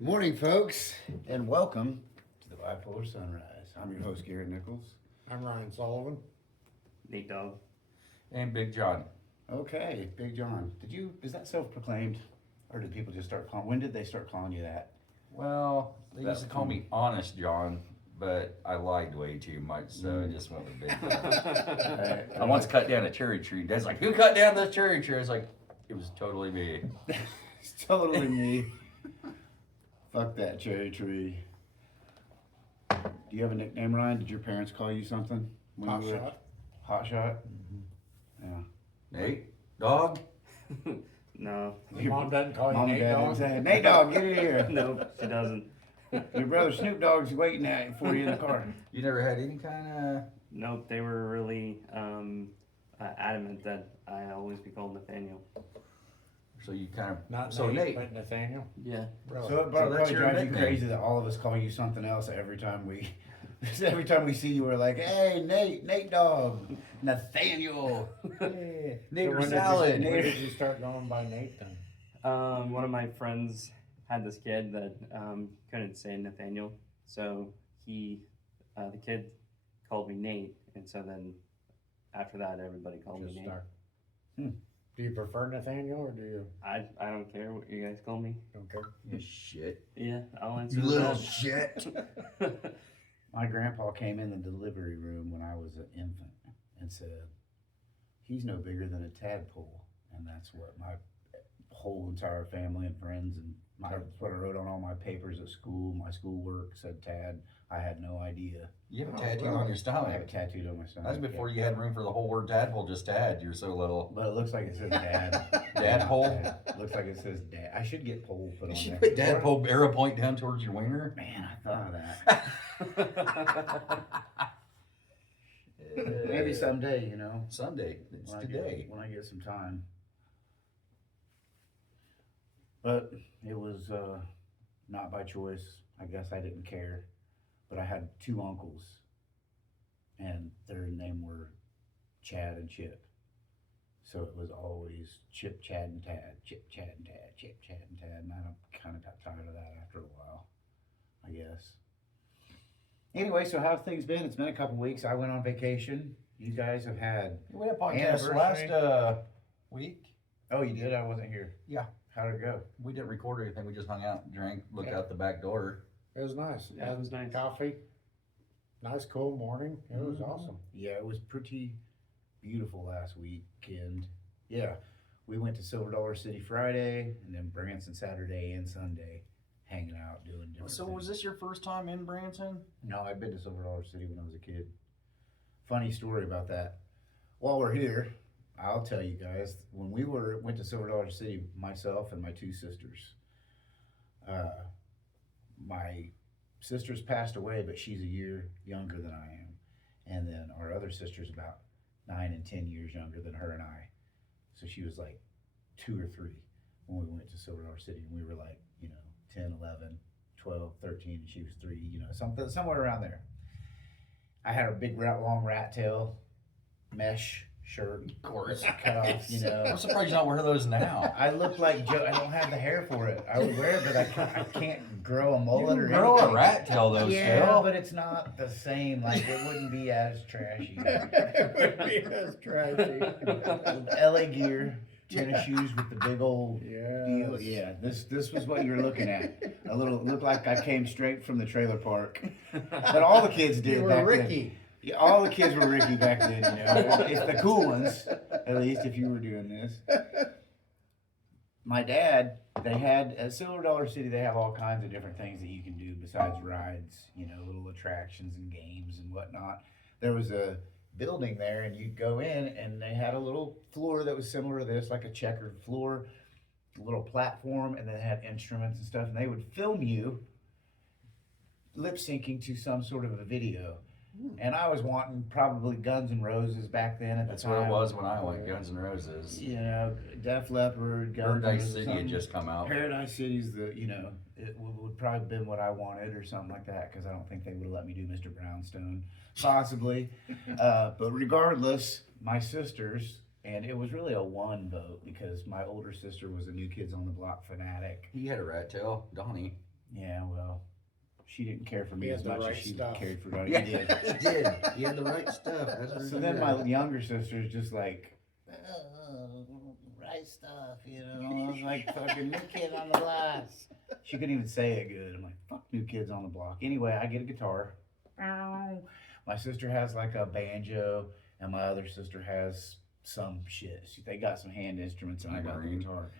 Morning, folks, and welcome to the Bipolar Sunrise. I'm your host, Garrett Nichols. I'm Ryan Sullivan. Nate Dog. And Big John. Okay, Big John. Is that self-proclaimed, or did people just start calling? When did they start calling you that? Well, they used to call me Honest John, but I lied way too much, so I just went with Big John. I once cut down a cherry tree. Dad's like, "Who cut down this cherry tree?" I was like, "It was totally me." It's totally me. Fuck that cherry tree. Do you have a nickname, Ryan? Did your parents call you something? when Hot you were- shot. Hot shot? Yeah. Nate, dog. No. Your mom doesn't call you Mom and Nate Dad Dog? didn't say, Nate Dog, get in here. Nope, she doesn't. Your brother Snoop Dogg's waiting for you in the car. You never had any kind of. Nope, they were really adamant that I always be called Nathaniel. So you kind of. Not so Nate, Nate. but Nathaniel. Yeah. Really? So it So probably that's your drives you nickname. crazy that all of us call you something else every time we see you. We're like, hey, Nate Dog, Nathaniel. Hey. Neighbor when salad. When did you start going by Nate then? One of my friends had this kid that couldn't say Nathaniel, so the kid called me Nate, and so then after that everybody called Just me Nate. start. Hmm. Do you prefer Nathaniel or do you? I don't care what you guys call me. Okay. You shit. Yeah, I'll answer You the little bell. shit. My grandpa came in the delivery room when I was an infant and said, he's no bigger than a tadpole. And that's what my whole entire family and friends and that's what I wrote on all my papers at school. My schoolwork said Tad. I had no idea. You have a Oh, tattoo really? on your I stomach. have it tattooed on my stomach. That's before yeah. you had room for the whole word tadpole, just Tad. You're so little. But it looks like it says dad. Dadpole? Dad. Looks like it says dad. I should get pole put You on should there. put Dadpole arrow point down towards your wiener. Man, I thought of that. Maybe someday, Someday. It's when today. when I get some time. But it was not by choice. I guess I didn't care. But I had two uncles, and their name were Chad and Chip. So it was always Chip, Chad, and Tad. Chip, Chad, and Tad. Chip, Chad, and Tad. And I kind of got tired of that after a while, I guess. Anyway, so how's things been? It's been a couple weeks. I went on vacation. You guys have had. We had a podcast Anniversary. last week. Oh, you did? I wasn't here. Yeah. How'd it go? We didn't record anything. We just hung out, drank, looked Yeah. out the back door. It was nice. Yeah, it was nice. Coffee. Nice cool morning. It was awesome. Yeah, it was pretty beautiful last weekend. Yeah, we went to Silver Dollar City Friday, and then Branson Saturday and Sunday, hanging out, doing different So things. was this your first time in Branson? No, I've been to Silver Dollar City when I was a kid. Funny story about that. While we're here, I'll tell you guys, when we went to Silver Dollar City, myself and my two sisters, my sister's passed away, but she's a year younger than I am. And then our other sister's about 9 and 10 years younger than her and I. So she was like 2 or 3 when we went to Silver Dollar City. And we were like, 10, 11, 12, 13, and she was 3, somewhere around there. I had a big long rat tail mesh shirt. Of course. Cut off, I'm surprised you don't wear those now. I look like Joe. I don't have the hair for it. I would wear it, but I can't grow a mullet or Grow anything. a rat tail though Yeah, still. but it's not the same. Like, it wouldn't be as trashy. It would be as trashy. LA Gear, tennis shoes with the big old deal. Yes. Yeah, this was what you're looking at. Looked like I came straight from the trailer park. But all the kids did You were back Ricky. then. Yeah, all the kids were Ricky back then. It's the cool ones, at least, if you were doing this. My dad, they had at Silver Dollar City, they have all kinds of different things that you can do besides rides, little attractions and games and whatnot. There was a building there, and you'd go in, and they had a little floor that was similar to this, like a checkered floor, a little platform, and then they had instruments and stuff, and they would film you lip syncing to some sort of a video. And I was wanting probably Guns N' Roses back then at That's the what time. it was when I went, Guns N' Roses. Def Leppard, Guns N' Paradise Roses, City something. had just come out. Paradise City's it would probably have been what I wanted or something like that, because I don't think they would have let me do Mr. Brownstone, possibly. But regardless, my sisters And it was really a 1 vote because my older sister was a New Kids on the Block fanatic. He had a rat tail, Donnie. Yeah, well, she didn't care for me He as had the much right as she stuff. cared for Donnie. Yeah, He did. he did. He had the right stuff. So then my younger sister's just like, right stuff, you know. I was like, fucking New Kid on the Block. She couldn't even say it good. I'm like, fuck New Kids on the Block. Anyway, I get a guitar. My sister has like a banjo, and my other sister has some shit. They got some hand instruments, and I got the guitar.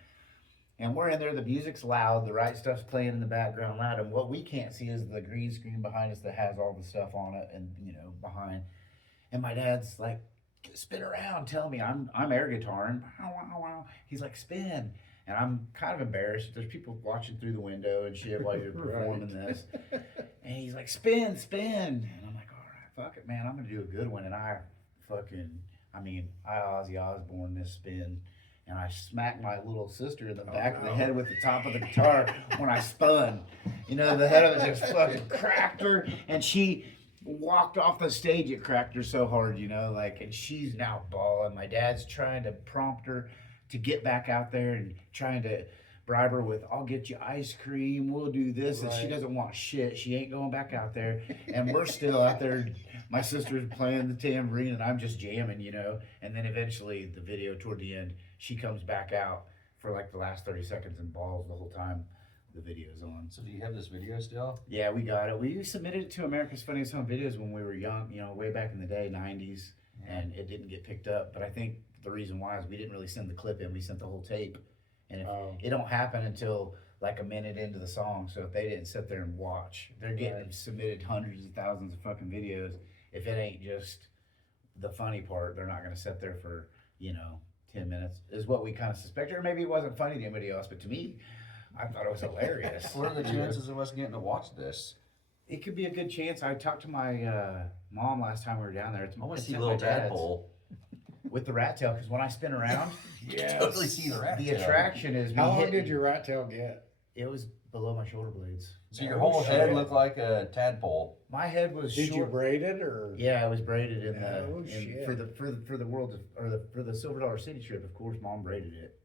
And we're in there, the music's loud, the right stuff's playing in the background loud, and what we can't see is the green screen behind us that has all the stuff on it and, you know, behind. And my dad's like, spin around, tell me, I'm air guitaring. He's like, spin. And I'm kind of embarrassed. There's people watching through the window and shit while you're performing this. And he's like, spin, spin. And I'm like, all right, fuck it, man, I'm gonna do a good one. And I Ozzy Osbourne this spin. And I smacked my little sister in the back of the head with the top of the guitar when I spun. You know, the head of it just fucking cracked her, and she walked off the stage. It cracked her so hard, you know, like, and she's now bawling. My dad's trying to prompt her to get back out there and trying to bribe her with, I'll get you ice cream, we'll do this, and she doesn't want shit. She ain't going back out there, and we're still out there. My sister's playing the tambourine, and I'm just jamming, you know. And then eventually, the video toward the end, she comes back out for like the last 30 seconds and bawls the whole time the video's on. So do you have this video still? Yeah, we got it. We submitted it to America's Funniest Home Videos when we were young, you know, way back in the day, 90s, and it didn't get picked up. But I think the reason why is we didn't really send the clip in, we sent the whole tape. And it don't happen until like a minute into the song. So if they didn't sit there and watch, they're getting submitted hundreds of thousands of fucking videos. If it ain't just the funny part, they're not going to sit there for, you know, 10 minutes is what we kind of suspected. Or maybe it wasn't funny to anybody else, but to me, I thought it was hilarious. What are the chances of us getting to watch this? It could be a good chance. I talked to my mom last time we were down there. I want to it's see at little my dad's tadpole. with the rat tail, because when I spin around, Totally see the rat the tail. attraction is me How long hitting- did your rat tail get? It was below my shoulder blades. So your whole head looked like a tadpole. My head was Did you short. braid it or? Yeah, it was braided in the Oh, shit. for the world or for the Silver Dollar City trip. Of course, Mom braided it.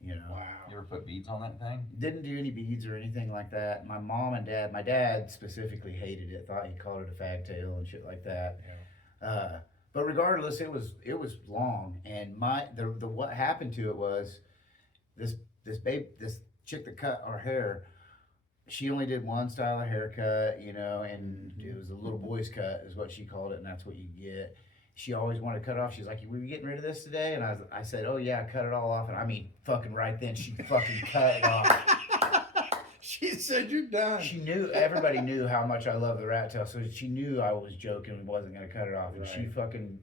You know, Wow. You ever put beads on that thing? didn't do any beads or anything like that. My mom and dad, my dad specifically hated it. Thought he called it a fag tail and shit like that. But regardless, it was long. And the what happened to it was this chick that cut our hair. She only did one style of haircut, you know, and it was a little boy's cut is what she called it, and that's what you get. She always wanted to cut it off. She's like, "We getting rid of this today?" And I said, "Oh yeah, cut it all off." And I mean, fucking right then, she fucking cut it off. She said you're done. She knew, everybody knew how much I love the rat tail, so she knew I was joking and wasn't gonna cut it off. And she Right. fucking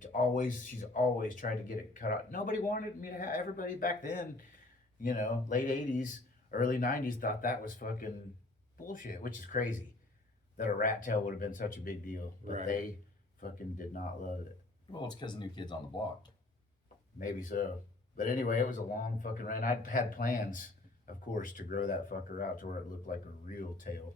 she's always tried to get it cut off. Nobody wanted me to have, everybody back then, you know, late 80s, early 90s thought that was fucking bullshit, which is crazy that a rat tail would have been such a big deal. But Right. they fucking did not love it. Well, it's because New Kids on the Block. Maybe so. But anyway, it was a long fucking run. I'd had plans, of course, to grow that fucker out to where it looked like a real tail,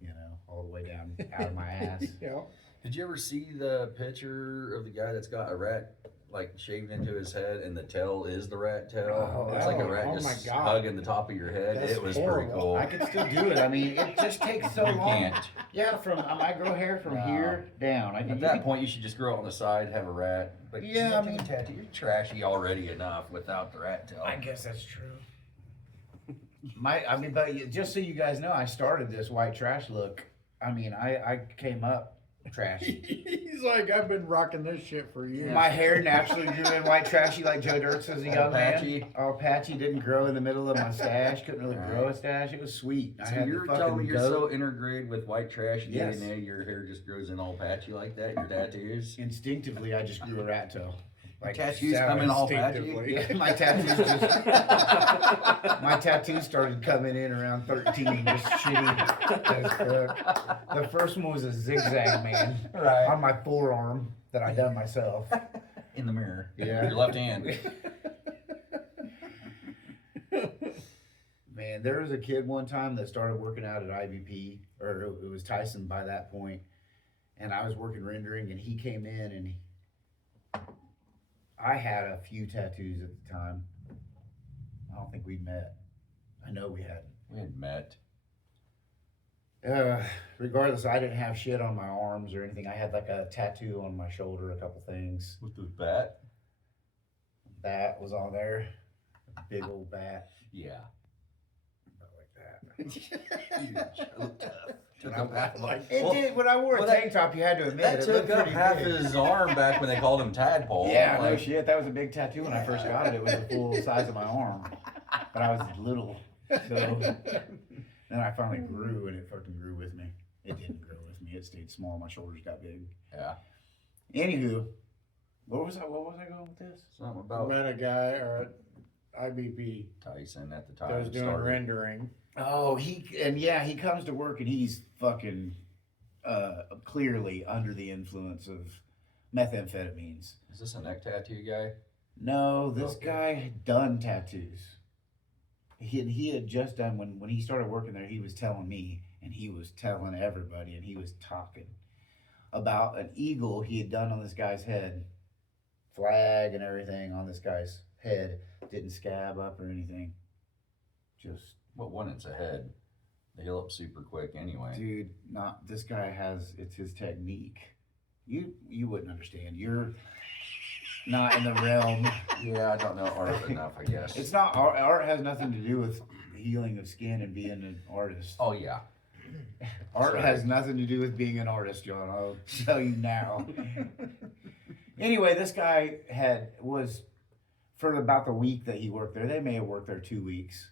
you know, all the way down out of my ass. Yeah. Did you ever see the picture of the guy that's got a rat like shaved into his head and the tail is the rat tail? Oh, it's like a oh, rat oh my just God. hugging the top of your head. That's it was pretty horrible. cool. I could still do it. I mean, it just takes so You long. can't. Yeah, from I grow hair from No. here down. At that point, you should just grow it on the side, have a rat. But Yeah, you I take mean- a tattoo. You're trashy already enough without the rat tail. I guess that's true. But just so you guys know, I started this white trash look. I mean, I came up trashy. He's like, I've been rocking this shit for years. My hair naturally grew in white trashy like Joe Dirt's as a All young patchy. man. All patchy, didn't grow in the middle of my stash. Couldn't really grow a stash. It was sweet. I So had you're the fucking telling me you're goat. so integrated with white trash and Yes. DNA, your hair just grows in all patchy like that? Your tattoos? Instinctively, I just grew a rat tail. Like Tattoos savage. come in all patchy? Instinctively. Yeah, my tattoos started coming in around 13, just shitty as fuck. The first one was a zigzag man Right. on my forearm that I done myself. In the mirror. Yeah. Your left hand. Man, there was a kid one time that started working out at IVP, or it was Tyson by that point, and I was working rendering, and he came in and I had a few tattoos at the time. I don't think we'd met. I know we hadn't. We had met. Regardless, I didn't have shit on my arms or anything. I had like a tattoo on my shoulder, a couple things. With the bat? Bat was on there. A big old bat. Yeah. About like that. Huge. It looked tough. Took up half my. It did. When I wore a well, tank top, you had to admit That it. It took looked up pretty half big. his arm back when they called him Tadpole. Yeah, no Like, shit. That was a big tattoo when I first got it. It was the full size of my arm. But I was little. So then I finally grew and it fucking grew with me. It didn't grow with me. It stayed small. My shoulders got big. Yeah. Anywho, what was I going with this? Something I about met a guy or IBP Tyson at the that time. was doing started. rendering. Oh, he comes to work and he's fucking clearly under the influence of methamphetamines. Is this a neck tattoo guy? No, this Okay. guy had done tattoos. He had just done when he started working there. He was telling me, and he was telling everybody, and he was talking about an eagle he had done on this guy's head, flag and everything on this guy's head. Didn't scab up or anything. Just Well, when it's a head, they heal up super quick anyway. dude, not this guy has. It's his technique. You wouldn't understand. You're not in the realm. Yeah, I don't know art enough, I guess. It's not art has nothing to do with healing of skin and being an artist. Oh yeah. Art Sorry. has nothing to do with being an artist, John. I'll tell you now. Anyway, this guy was for about the week that he worked there. They may have worked there 2 weeks.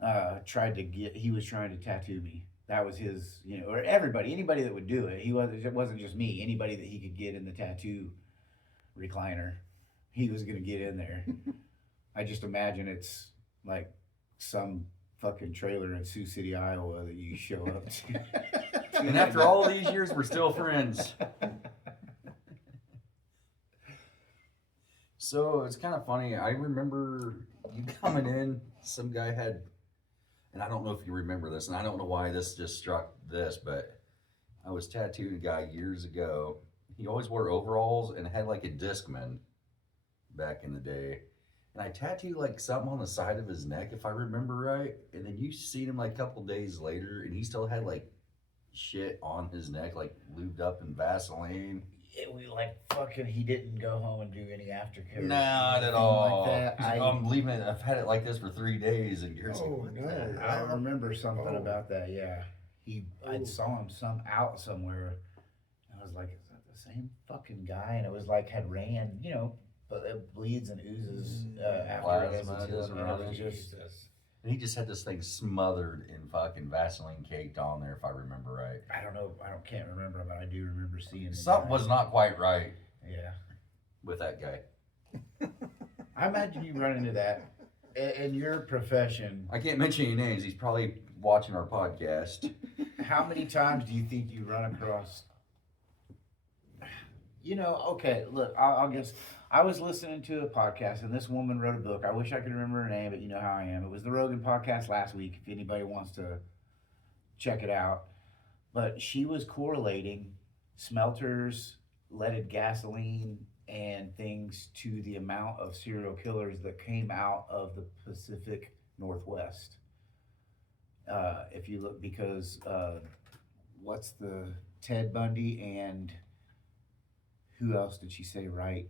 He was trying to tattoo me. That was his, or anybody that would do it. It wasn't just me. Anybody that he could get in the tattoo recliner, he was gonna get in there. I just imagine it's like some fucking trailer in Sioux City, Iowa that you show up to. And after all these years, we're still friends. So it's kind of funny. I remember you coming in. Some guy had, and I don't know if you remember this, and I don't know why this just struck this, but I was tattooing a guy years ago. He always wore overalls and had like a Discman back in the day. And I tattooed like something on the side of his neck, if I remember right. And then you seen him like a couple days later, and he still had like shit on his neck, like lubed up in Vaseline. He didn't go home and do any aftercare. or Not anything at all. Like that. He's like, I'm leaving it. I've had it like this for 3 days, and you're just Oh, like, no. I remember something Oh. about that. Yeah, I Oh. saw him out somewhere. And I was like, is that the same fucking guy? And it was like had ran, but it bleeds and oozes after it gets Plasma into just him. And it was running. just and he just had this thing smothered in fucking Vaseline caked on there, if I remember right. I don't know. Can't remember, but I do remember seeing the Something guy. was not quite right Yeah, with that guy. I imagine you run into that in your profession. I can't mention any names. He's probably watching our podcast. How many times do you think you run across? Okay, look, I'll guess. I was listening to a podcast and this woman wrote a book. I wish I could remember her name, but you know how I am. It was the Rogan podcast last week, if anybody wants to check it out. But she was correlating smelters, leaded gasoline, and things to the amount of serial killers that came out of the Pacific Northwest. If you look, because what's the Ted Bundy and who else did she say right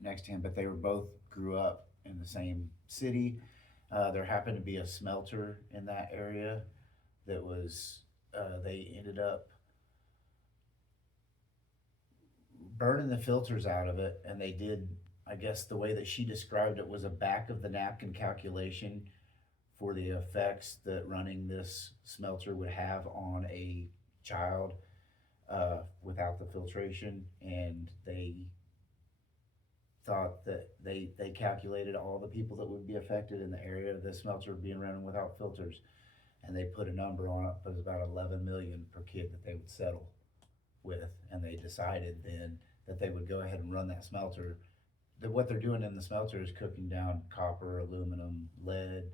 next to him? But they were both grew up in the same city. There happened to be a smelter in that area that was, they ended up burning the filters out of it. And they did, I guess the way that she described it was a back of the napkin calculation for the effects that running this smelter would have on a child without the filtration. And they thought that they calculated all the people that would be affected in the area of the smelter being running without filters, and they put a number on it. It was about 11 million per kid that they would settle with, and they decided then that they would go ahead and run that smelter. That what they're doing in the smelter is cooking down copper, aluminum, lead,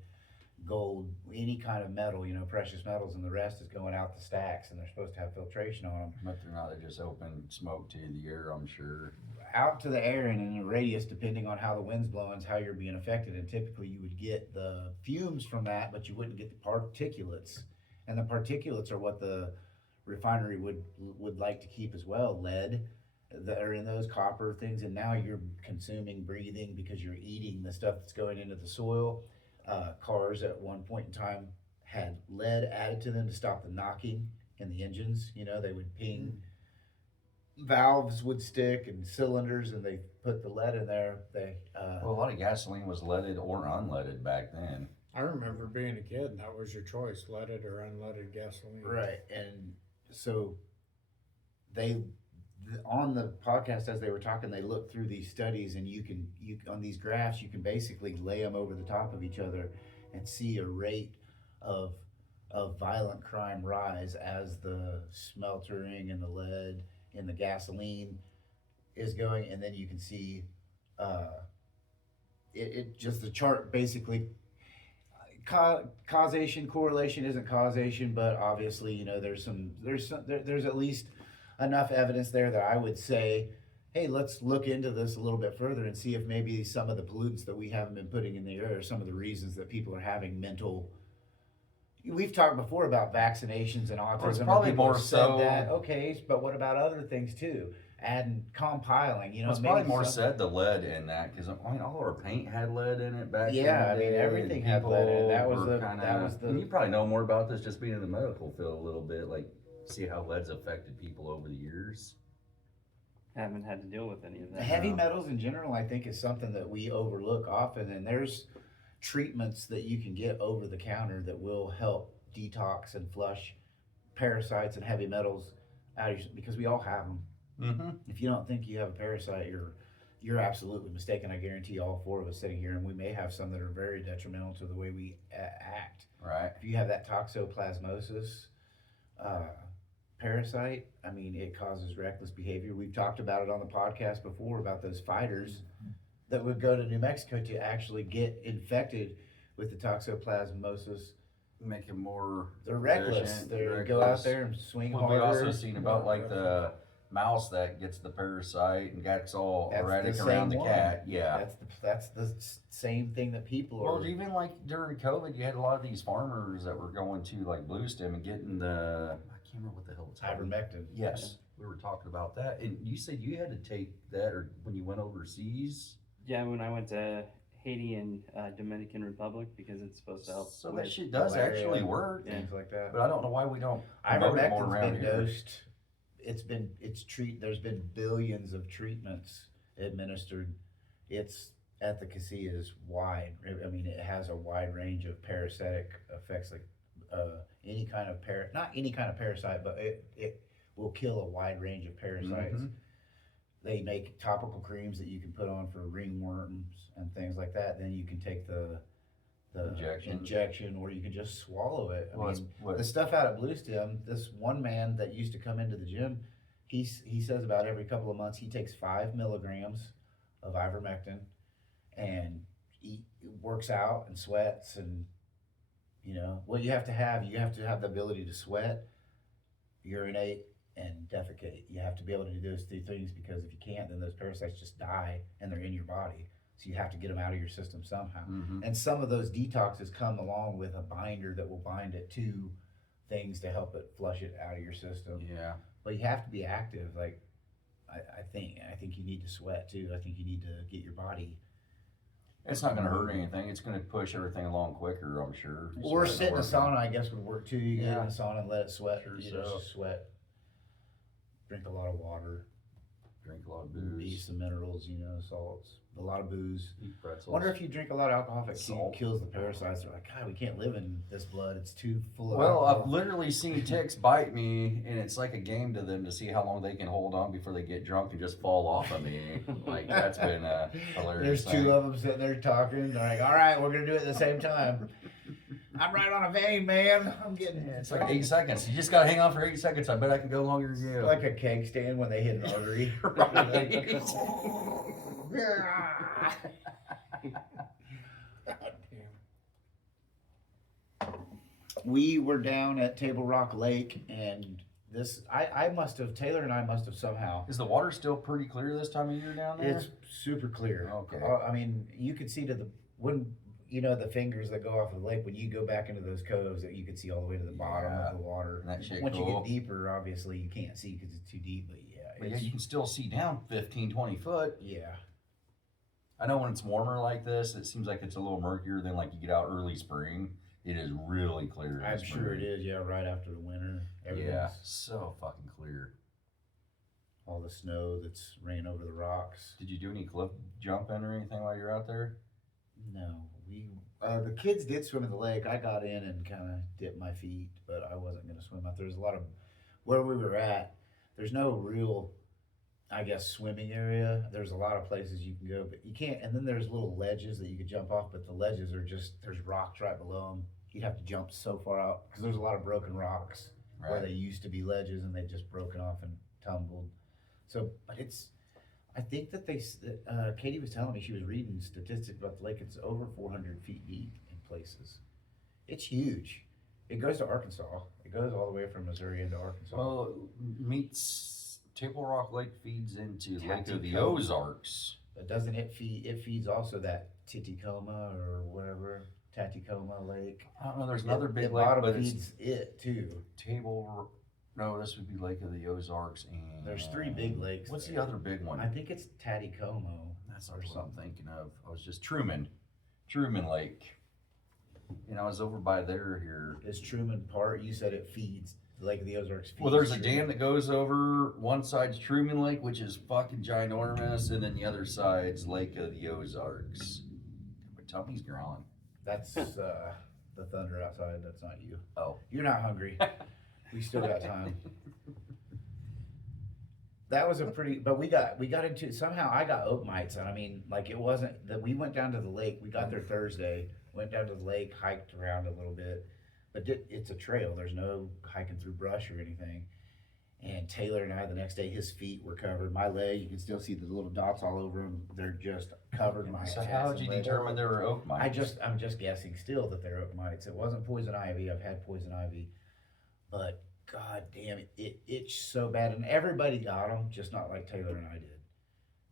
gold, any kind of metal, precious metals, and the rest is going out the stacks, and they're supposed to have filtration on them. But they're not. They just open smoke to the air, I'm sure. out to the air and in a radius, depending on how the wind's blowing, is how you're being affected. And typically you would get the fumes from that, but you wouldn't get the particulates. And the particulates are what the refinery would like to keep as well. Lead that are in those, copper things, and now you're consuming, breathing, because you're eating the stuff that's going into the soil. Cars at one point in time had lead added to them to stop the knocking in the engines. You know, they would ping. Valves would stick and cylinders, and they put the lead in there. Well, a lot of gasoline was leaded or unleaded back then. I remember being a kid, and that was your choice, leaded or unleaded gasoline. Right, and so on the podcast, as they were talking, they looked through these studies, and you on these graphs, you can basically lay them over the top of each other and see a rate of violent crime rise as the smeltering and the lead in the gasoline is going, and then you can see it just the chart basically causation, correlation isn't causation, but obviously, you know, there's at least enough evidence there that I would say, hey, let's look into this a little bit further and see if maybe some of the pollutants that we haven't been putting in the air are some of the reasons that people are having mental. We've talked before about vaccinations and autism. Well, it's probably and people more have said so that. Okay, but what about other things too? And compiling, you know, It's probably more said the lead in that, because I mean, all our paint had lead in it back then. Yeah, I mean, everything had lead in it. That was And you probably know more about this just being in the medical field a little bit, like see how lead's affected people over the years. Haven't had to deal with any of that. Heavy metals in general, I think, is something that we overlook often, and there's treatments that you can get over the counter that will help detox and flush parasites and heavy metals out of your, because we all have them. Mm-hmm. If you don't think you have a parasite, you're absolutely mistaken. I guarantee all four of us sitting here, and we may have some that are very detrimental to the way we act. Right. If you have that toxoplasmosis parasite, I mean, it causes reckless behavior. We've talked about it on the podcast before about those fighters that would go to New Mexico to actually get infected with the toxoplasmosis. Make it more. They're reckless. They go out there and swing harder. We've also seen about like the mouse that gets the parasite and gets all erratic around the cat. Yeah. That's the same thing that people are. Well, even like during COVID, you had a lot of these farmers that were going to like Blue Stem and getting the, I can't remember what the hell it's called. Ivermectin. Yes, we were talking about that, and you said you had to take that, or when you went overseas. Yeah, when I went to Haiti and Dominican Republic, because it's supposed to help. So that shit does actually work. Things like that. But I don't know why we don't promote it more Ivermectin's around been here. dosed. There's been billions of treatments administered. Its efficacy is wide. I mean, it has a wide range of parasitic effects, like any kind of not any kind of parasite, but it will kill a wide range of parasites. Mm-hmm. They make topical creams that you can put on for ringworms and things like that. Then you can take the injection, or you can just swallow it. I mean, the stuff out at Blue Stem, this one man that used to come into the gym, he says about every couple of months he takes 5 milligrams of ivermectin, and he works out and sweats, and you know what you have to have the ability to sweat, urinate, and defecate. You have to be able to do those 3 things, because if you can't, then those parasites just die and they're in your body. So you have to get them out of your system somehow. Mm-hmm. And some of those detoxes come along with a binder that will bind it to things to help it flush it out of your system. Yeah. But you have to be active. Like I think you need to sweat too. I think you need to get your body. It's not going to hurt anything. It's going to push everything along quicker, I'm sure. Or sit in a sauna, I guess, would work too. You get in a sauna and let it sweat. Sure, Just sweat. Drink a lot of water. Drink a lot of Eat booze. some minerals, salts. A lot of booze. Eat I pretzels. wonder if you drink a lot of alcohol, if it Salt. kills the parasites. They're like, God, we can't live in this blood. It's too full of Well, alcohol. I've literally seen ticks bite me, and it's like a game to them to see how long they can hold on before they get drunk and just fall off of me. Like, that's been a hilarious There's 2 of them sitting there talking. They're like, all right, we're going to do it at the same time. I'm right on a vein, man. I'm getting... Yeah, it's like 8 seconds. You just got to hang on for 8 seconds. I bet I can go longer than you. like a keg stand when they hit an artery. Right. We were down at Table Rock Lake, and I must have, Taylor and I must have somehow. Is the water still pretty clear this time of year down there? It's super clear. Okay. I mean, you could see to the, when, the fingers that go off of the lake, when you go back into those coves, that you could see all the way to the bottom Yeah. of the water. And that shit Once you cool. get deeper, obviously, you can't see because it's too deep, but But yeah, you can still see down 15, 20 foot. yeah. I know when it's warmer like this, it seems like it's a little murkier than like you get out early spring. It is really clear. in I'm the sure it spring. is, yeah, right after the winter. Yeah, Everything's so fucking clear. all the snow that's ran over the rocks. Did you do any cliff jumping or anything while you're out there? No, the kids did swim in the lake. I got in and kind of dipped my feet, but I wasn't going to swim out there. There's a lot of, where we were at, there's no real, I guess, swimming area. There's a lot of places you can go, but you can't, and then there's little ledges that you could jump off, but the ledges are just, there's rocks right below them. You'd have to jump so far out, because there's a lot of broken rocks where Right. they used to be ledges and they just broken off and tumbled. So, but I think that Katie was telling me, she was reading statistics about the lake. It's over 400 feet deep in places. It's huge. It goes to Arkansas. It goes all the way from Missouri into Arkansas. Well, meets Table Rock Lake feeds into Lake of the Tacoma. Ozarks. But doesn't it feed? It feeds also that Titicaca or whatever, Tacoma Lake. I don't know. There's another big it lake, bottom but it's feeds it too. No, this would be Lake of the Ozarks, and There's 3 big lakes. What's there. the other big one? I think it's Taticomo. That's or what I'm something. thinking of. I was just Truman Lake. And I was over by there here. Is Truman part? You said it feeds. The Lake of the Ozarks feeds. Well, there's a Truman. dam that goes over one side's Truman Lake, which is fucking ginormous, and then the other side's Lake of the Ozarks. My tummy's growling. That's the thunder outside. That's not you. Oh. You're not hungry. We still got time. That was a pretty, but we got into, somehow I got oak mites, and I mean, like, it wasn't that we went down to the lake. We got there Thursday, went down to the lake, hiked around a little bit, but it's a trail. There's no hiking through brush or anything. And Taylor and I, the next day, his feet were covered. My leg, you can still see the little dots all over them. They're just covered in my So ass how and did you leg. determine there were oak mites? I'm just guessing still that they're oak mites. It wasn't poison ivy. I've had poison ivy, but god damn it itched so bad, and everybody got them, just not like Taylor and I did.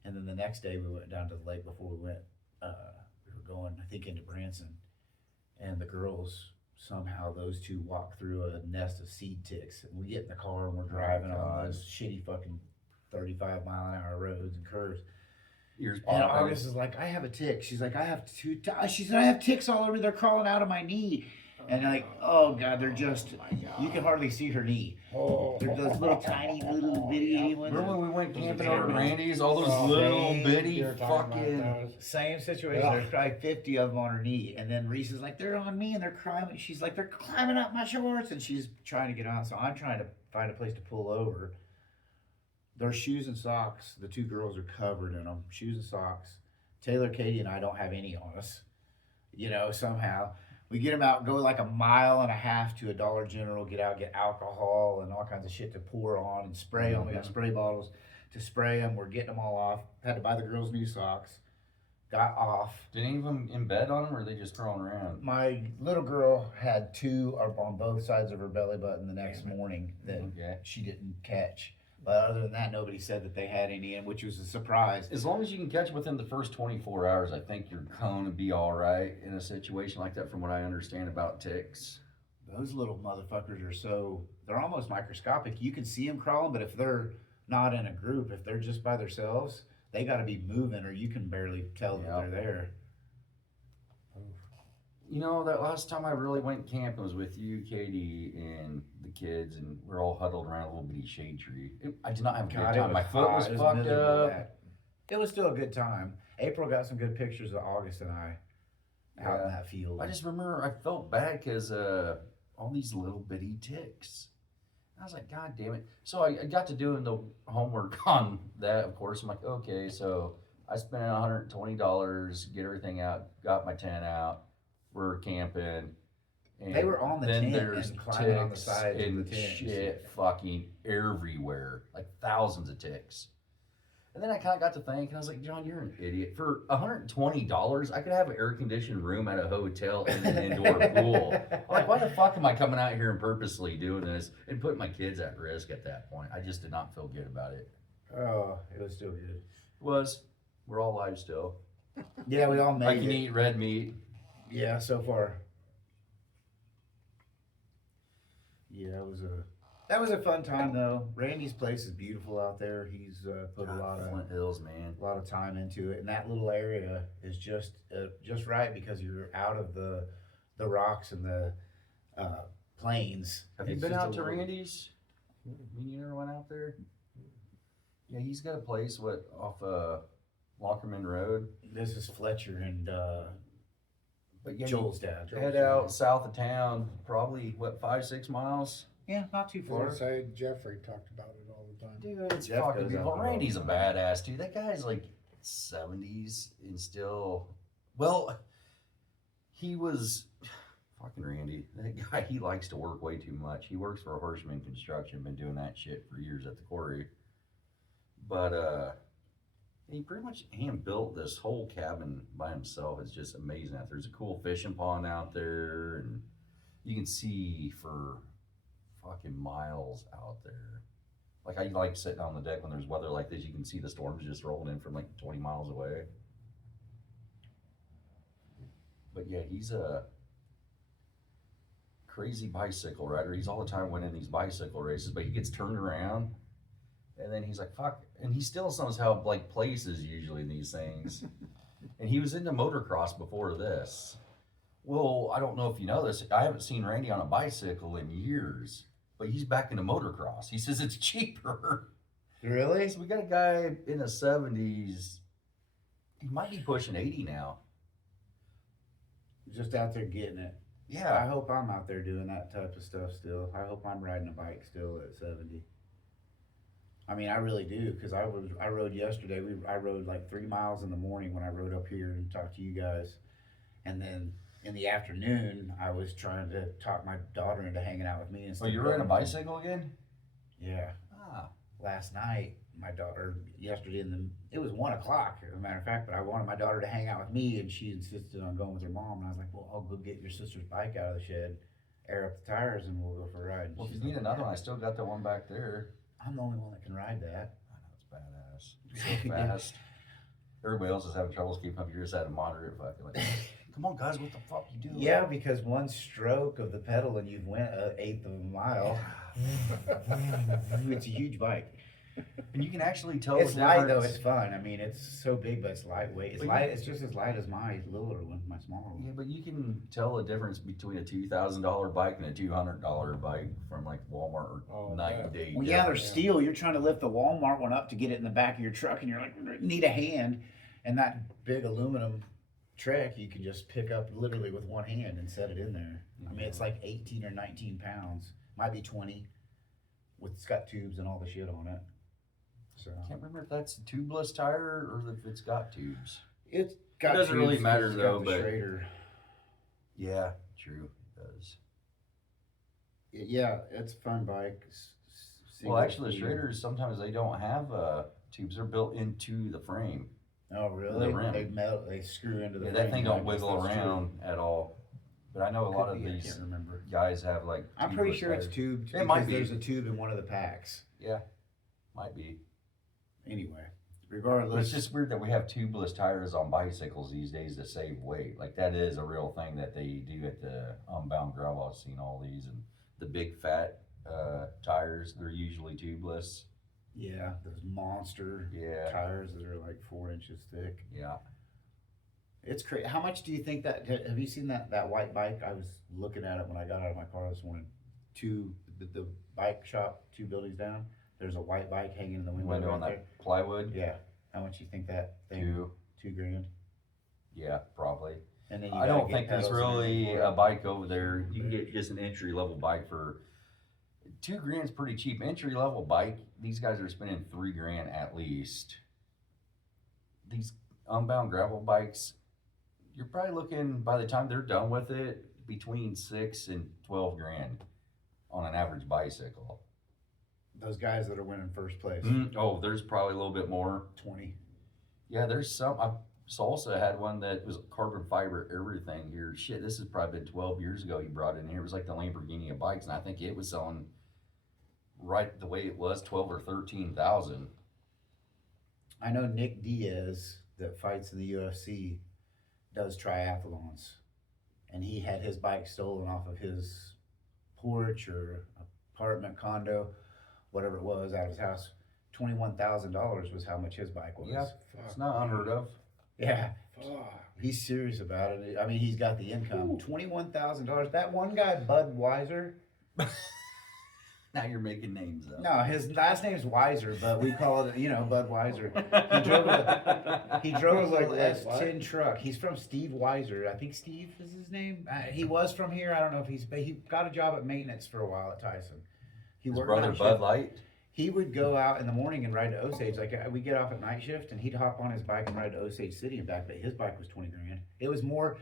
And then the next day we went down to the lake before we went. We were going, I think, into Branson, and the girls somehow those two walked through a nest of seed ticks, and we get in the car and we're driving on God. those shitty fucking 35-mile-an-hour roads and curves. Ears And popping. August is like, I have a tick. She's like, I have she said, I have ticks all over. They're crawling out of my knee. And like, oh God, they're just, you can hardly see her knee. They're those little tiny, little bitty ones. Remember when we went Those are camping over at terrible. Randy's? All those Oh, little same. bitty You're talking fucking. about those. Same situation. Yeah. There's probably 50 of them on her knee. And then Reese is like, they're on me and they're climbing. She's like, they're climbing up my shorts. And she's trying to get on. So I'm trying to find a place to pull over. Their shoes and socks, the 2 girls are covered in them. Shoes and socks. Taylor, Katie, and I don't have any on us. Somehow. We get them out, go like a mile and a half to a Dollar General, get out, get alcohol and all kinds of shit to pour on and spray on. We got spray bottles to spray them. We're getting them all off. Had to buy the girls new socks. Got off. Did any of them embed on them, or are they just crawling around? My little girl had 2 up on both sides of her belly button the next morning that Okay. she didn't catch. But other than that, nobody said that they had any in, which was a surprise. As long as you can catch within the first 24 hours, I think you're going to be all right in a situation like that, from what I understand about ticks. Those little motherfuckers are they're almost microscopic. You can see them crawling, but if they're not in a group, if they're just by themselves, they got to be moving or you can barely tell that Yeah. they're there. You know, that last time I really went camping was with you, Katie, and the kids, and we're all huddled around a little bitty shade tree. I did not have a good God, time. My foot hot. was It fucked miserable up. that- It was still a good time. April got some good pictures of August and I out in Yeah. that field. I just remember I felt bad because all these little bitty ticks. I was like, God damn it. So I got to doing the homework on that, of course. I'm like, okay, so I spent $120, get everything out, got my tent out, we're camping. And They were on the then tent there's and climbing on the ticks sides of and the tent and shit fucking everywhere. Like thousands of ticks. And then I kind of got to thinking, I was like, John, you're an idiot. For $120, I could have an air-conditioned room at a hotel and an indoor pool. I'm like, why the fuck am I coming out here and purposely doing this and putting my kids at risk at that point? I just did not feel good about it. Oh, it was still good. We're all alive still. Yeah, we all made I can it. eat red meat. Yeah, so far. Yeah, that was a fun time though. Randy's place is beautiful out there. He's put a lot Flint Hills, man. time into it, and that little area is just right because you're out of the rocks and the plains. Have you It's been just out a to little- Randy's? You never went out there? Yeah, he's got a place off Lockerman Road. This is Fletcher and But yeah, Joel's dad. head out south of town, probably 5-6 miles. Yeah, not too I was gonna far. say Jeffrey talked about it all the time. Dude, it's Jeff fucking goes beautiful. out there Randy's a all the time. badass dude. That guy's like 70s and still. Well, he was fucking Randy. That guy, he likes to work way too much. He works for Horseman Construction, been doing that shit for years at the quarry. But he pretty much hand built this whole cabin by himself. It's just amazing. There's a cool fishing pond out there, and you can see for fucking miles out there. Like I like sitting on the deck when there's weather like this. You can see the storms just rolling in from like 20 miles away. But yeah, he's a crazy bicycle rider. He's all the time winning these bicycle races, but he gets turned around and then he's like, fuck. And he still knows how like places usually in these things. And he was into motocross before this. Well, I don't know if you know this. I haven't seen Randy on a bicycle in years, but he's back into motocross. He says it's cheaper. Really? So we got a guy in the 70s. He might be pushing 80 now. Just out there getting it. I Yeah. hope I'm out there doing that type of stuff still. I hope I'm riding a bike still at 70. I mean, I really do, because I rode yesterday. I rode like 3 miles in the morning when I rode up here and talked to you guys, and then in the afternoon I was trying to talk my daughter into hanging out with me. Oh, Instead you of were on a going- bicycle again? Yeah, Ah. last night my daughter yesterday it was 1 o'clock as a matter of fact, but I wanted my daughter to hang out with me, and she insisted on going with her mom, and I was like, well, I'll go get your sister's bike out of the shed, air up the tires, and we'll go for a ride. And Well, if she's you need like, another one, I still got the one back there. I'm the only one that can ride that. I know, it's badass. So fast. Everybody else is having troubles keeping up. You're just at a moderate fucking like, come on, guys, what the fuck you doing? Yeah, because one stroke of the pedal and you've went an eighth of a mile. It's a huge bike. And you can actually tell It's the light though. difference. It's fun. I mean, it's so big, but it's lightweight. It's But light. It's just as light as my littler one, my smaller Yeah, one. but you can tell the difference between a $2,000 bike and a $200 bike from like Walmart or Oh, night yeah. and day. Well, yeah, they're Yeah. steel. You're trying to lift the Walmart one up to get it in the back of your truck, and you're like, need a hand. And that big aluminum Trek, you can just pick up literally with one hand and set it in there. I mean, it's like 18 or 19 pounds. Might be 20. It's got tubes and all the shit on it. So I can't remember if that's a tubeless tire or if it's got tubes. it's got. It doesn't really tubes 'cause matter, it's got though, the but- Schrader. Yeah, true. It does. Yeah, it's a fun bike. Well, actually, the Schraders, sometimes they don't have tubes. They're built into the frame. Oh, really? the rim. They screw into the. Yeah, that frame, thing I don't guess wiggle that's true. around at all. But I know a lot Could of be, I these can't remember. guys have like. I'm pretty tubeless sure it's tires. tubed It because might be. there's a tube in one of the packs. Yeah, might be. Anyway, But regardless, it's just weird that we have tubeless tires on bicycles these days to save weight. Like that is a real thing that they do at the Unbound Gravel. I've seen all these, and the big fat tires, they're usually tubeless. yeah, those monster Yeah, tires that are like 4 inches thick. yeah. It's crazy. How much do you think that? Have you seen that white bike? I was looking at it when I got out of my car this morning. The bike shop 2 buildings down. There's a white bike hanging in the window, Window right on there. that plywood. Yeah. How much you think that thing? $2,000. Yeah, probably. And then you I gotta don't get think there's pedals and everything really for a it. bike over there. You can get just an entry level bike for $2,000 is pretty cheap. Entry level bike, these guys are spending $3,000 at least. These Unbound Gravel bikes, you're probably looking by the time they're done with it between $6,000 and $12,000 on an average bicycle. those guys that are winning first place. Oh, there's probably a little bit more. 20. Yeah, there's some. Salsa had one that was carbon fiber everything here. Shit, this has probably been 12 years ago he brought it in here. It was like the Lamborghini of bikes, and I think it was selling right the way it was, 12 or 13,000. I know Nick Diaz that fights in the UFC does triathlons, and he had his bike stolen off of his porch or apartment, condo, whatever it was, out of his house. $21,000 was how much his bike was. Yeah, it's not unheard of. Yeah. Fuck. He's serious about it. I mean, he's got the income. $21,000. That one guy, Bud Weiser. Now you're making names up. No, his last name's Weiser, but we call it, Bud Weiser. He drove a little S10 truck. He's from Steve Weiser. I think Steve is his name. He was from here. I don't know if he got a job at maintenance for a while at Tyson. He His worked brother night Bud shift. Light. He would go out in the morning and ride to Osage. Like we get off at night shift, and he'd hop on his bike and ride to Osage City and back. But his bike was 20 grand. It was more.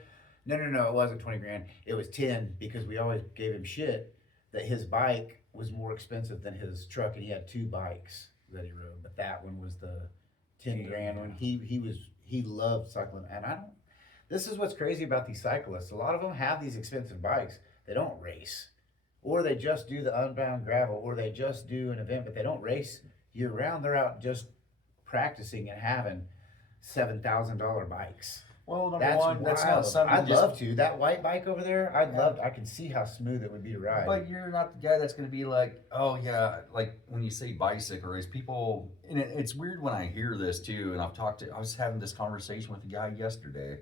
No, it wasn't 20 grand. It was 10 because we always gave him shit that his bike was more expensive than his truck, and he had two bikes that he rode. But that one was the 10 grand one. He loved cycling, and I don't. This is what's crazy about these cyclists. A lot of them have these expensive bikes. They don't race. Or they just do the unbound gravel, or they just do an event, but they don't race year round. They're out just practicing and having $7,000 bikes. Well, number That's one, that's not wild. something. I'd love to. That white bike over there, I can see how smooth it would be to ride. But you're not the guy that's going to be like, oh yeah, like when you say bicycle race, people, and it's weird when I hear this too. And I was having this conversation with a guy yesterday.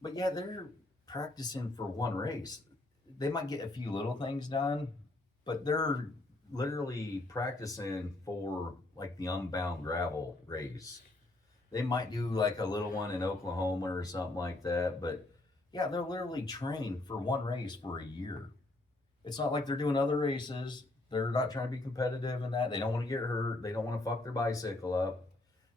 But yeah, they're practicing for one race. They might get a few little things done, but they're literally practicing for like the unbound gravel race. They might do like a little one in Oklahoma or something like that, but yeah, they're literally trained for one race for a year. It's not like they're doing other races. They're not trying to be competitive in that. They don't want to get hurt. They don't want to fuck their bicycle up.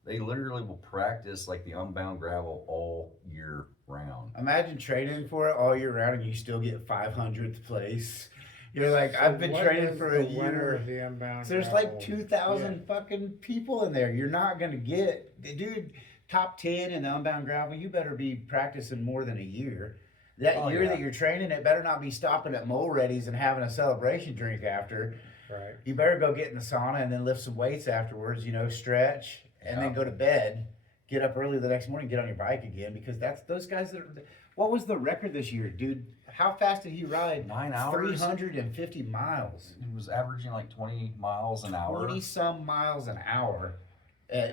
They literally will practice like the unbound gravel all year round. Imagine training for it all year round and you still get 500th place. You're like, So I've been what training is for the a winner of year. the unbound So there's gravel? like 2,000 fucking people in there. You're not going to get, dude, top 10 in the unbound gravel. You better be practicing more than a year. That year that you're training, it better not be stopping at Mulready's and having a celebration drink after. Right. You better go get in the sauna and then lift some weights afterwards, stretch, and then go to bed. Get up early the next morning, get on your bike again, because that's those guys that are, what was the record this year, dude? How fast did he ride? 9 hours. 350 miles. He was averaging like 20 miles an hour. 20 some miles an hour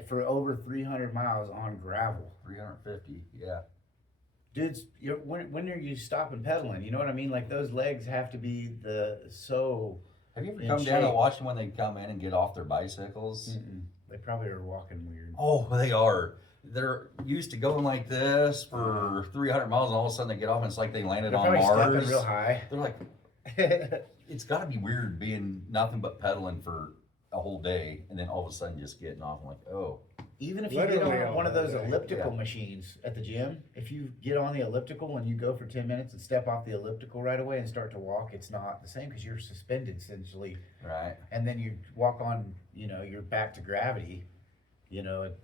for over 300 miles on gravel. 350, yeah. Dudes, when are you stopping pedaling? You know what I mean? Like those legs have to be so. Have you ever in come down shape. and watched them when they come in and get off their bicycles? They probably are walking weird. Oh, they are. They're used to going like this for 300 miles, and all of a sudden they get off, and it's like they landed They're on probably Mars. stepping real high. They're like, it's got to be weird being nothing but pedaling for a whole day, and then all of a sudden just getting off. I'm like, oh. Even if you Literally get on all one of those day. elliptical machines at the gym, if you get on the elliptical and you go for 10 minutes and step off the elliptical right away and start to walk, it's not the same because you're suspended essentially. Right. And then you walk on, you're back to gravity.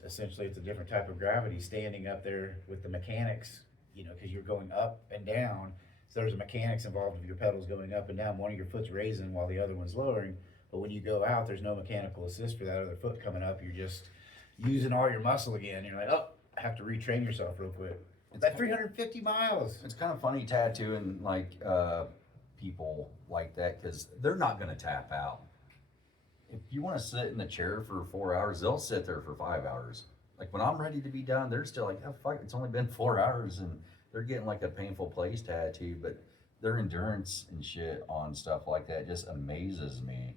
Essentially it's a different type of gravity standing up there with the mechanics, because you're going up and down. So there's a mechanics involved with your pedals going up and down. One of your foot's raising while the other one's lowering. But when you go out, there's no mechanical assist for that other foot coming up. You're just using all your muscle again. You're like, oh, I have to retrain yourself real quick. That 350 miles. It's kind of funny tattooing like people like that because they're not going to tap out. If you want to sit in the chair for 4 hours, they'll sit there for 5 hours. Like when I'm ready to be done, they're still like, oh, fuck, it's only been 4 hours, and they're getting like a painful place tattoo. But their endurance and shit on stuff like that just amazes me.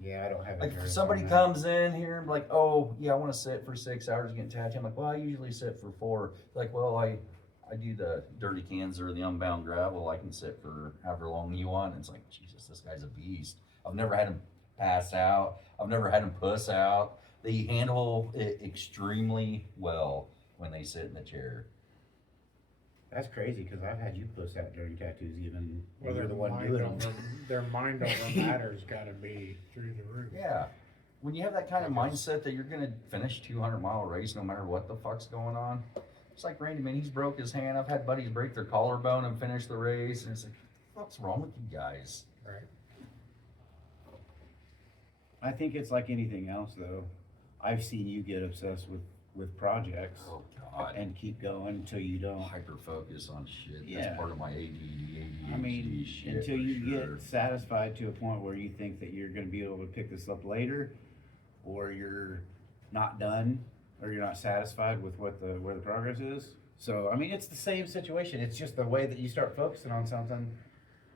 Yeah, I don't have Like if endurance somebody on that. comes in here and be like, oh yeah, I want to sit for 6 hours getting tattooed. I'm like, well, I usually sit for 4. Like, well, I do the dirty cans or the unbound gravel. I can sit for however long you want. And it's like, Jesus, this guy's a beast. I've never had him pass out. I've never had him puss out. They handle it extremely well when they sit in the chair. That's crazy because I've had you puss out during tattoos even when Whether you're the one mine doing them. Their mind over matter's gotta be through the roof. Yeah. When you have that kind of mindset that you're gonna finish 200-mile race no matter what the fuck's going on. It's like Randy, man, he's broke his hand. I've had buddies break their collarbone and finish the race, and it's like, what's wrong with you guys? Right. I think it's like anything else, though. I've seen you get obsessed with projects Oh God. and keep going until you don't. Hyper focus on shit. Yeah. That's part of my ADD, I mean, shit. until for you sure. get satisfied to a point where you think that you're going to be able to pick this up later, or you're not done, or you're not satisfied with where the progress is. So I mean, it's the same situation. It's just the way that you start focusing on something.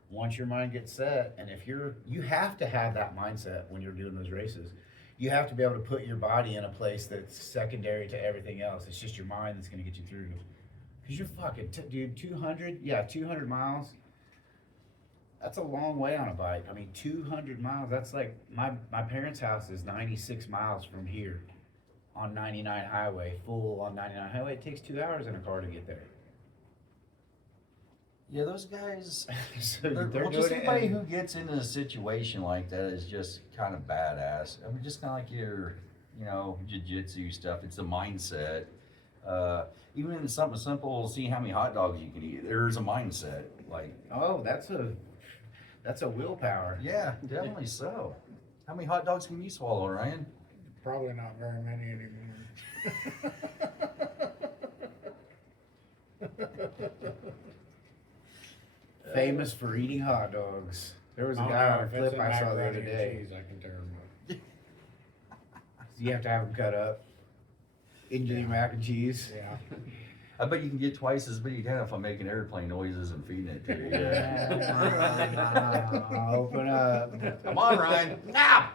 Once your mind gets set, and if you have to have that mindset when you're doing those races. You have to be able to put your body in a place that's secondary to everything else. It's just your mind that's going to get you through. Because you're fucking, dude, 200 miles. That's a long way on a bike. I mean, 200 miles, that's like, my parents' house is 96 miles from here on 99 highway, full on 99 highway. It takes 2 hours in a car to get there. Yeah, those guys. So Well, they're just doing it anybody in- who gets into a situation like that is just kind of badass. I mean, just kind of like your, jiu-jitsu stuff. It's a mindset. Even in something simple, see how many hot dogs you can eat. There's a mindset. Like, Oh, that's a willpower. yeah, definitely so. How many hot dogs can you swallow, Ryan? Probably not very many anymore. Famous for eating hot dogs. There was a Oh, guy no, on a if it's clip a I saw the macaroni other and day. cheese, I can tear 'em up. You have to have them cut up into your mac and cheese. Yeah. I bet you can get twice as many if I'm making airplane noises and feeding it to you. Open up. Come on, Ryan. Now!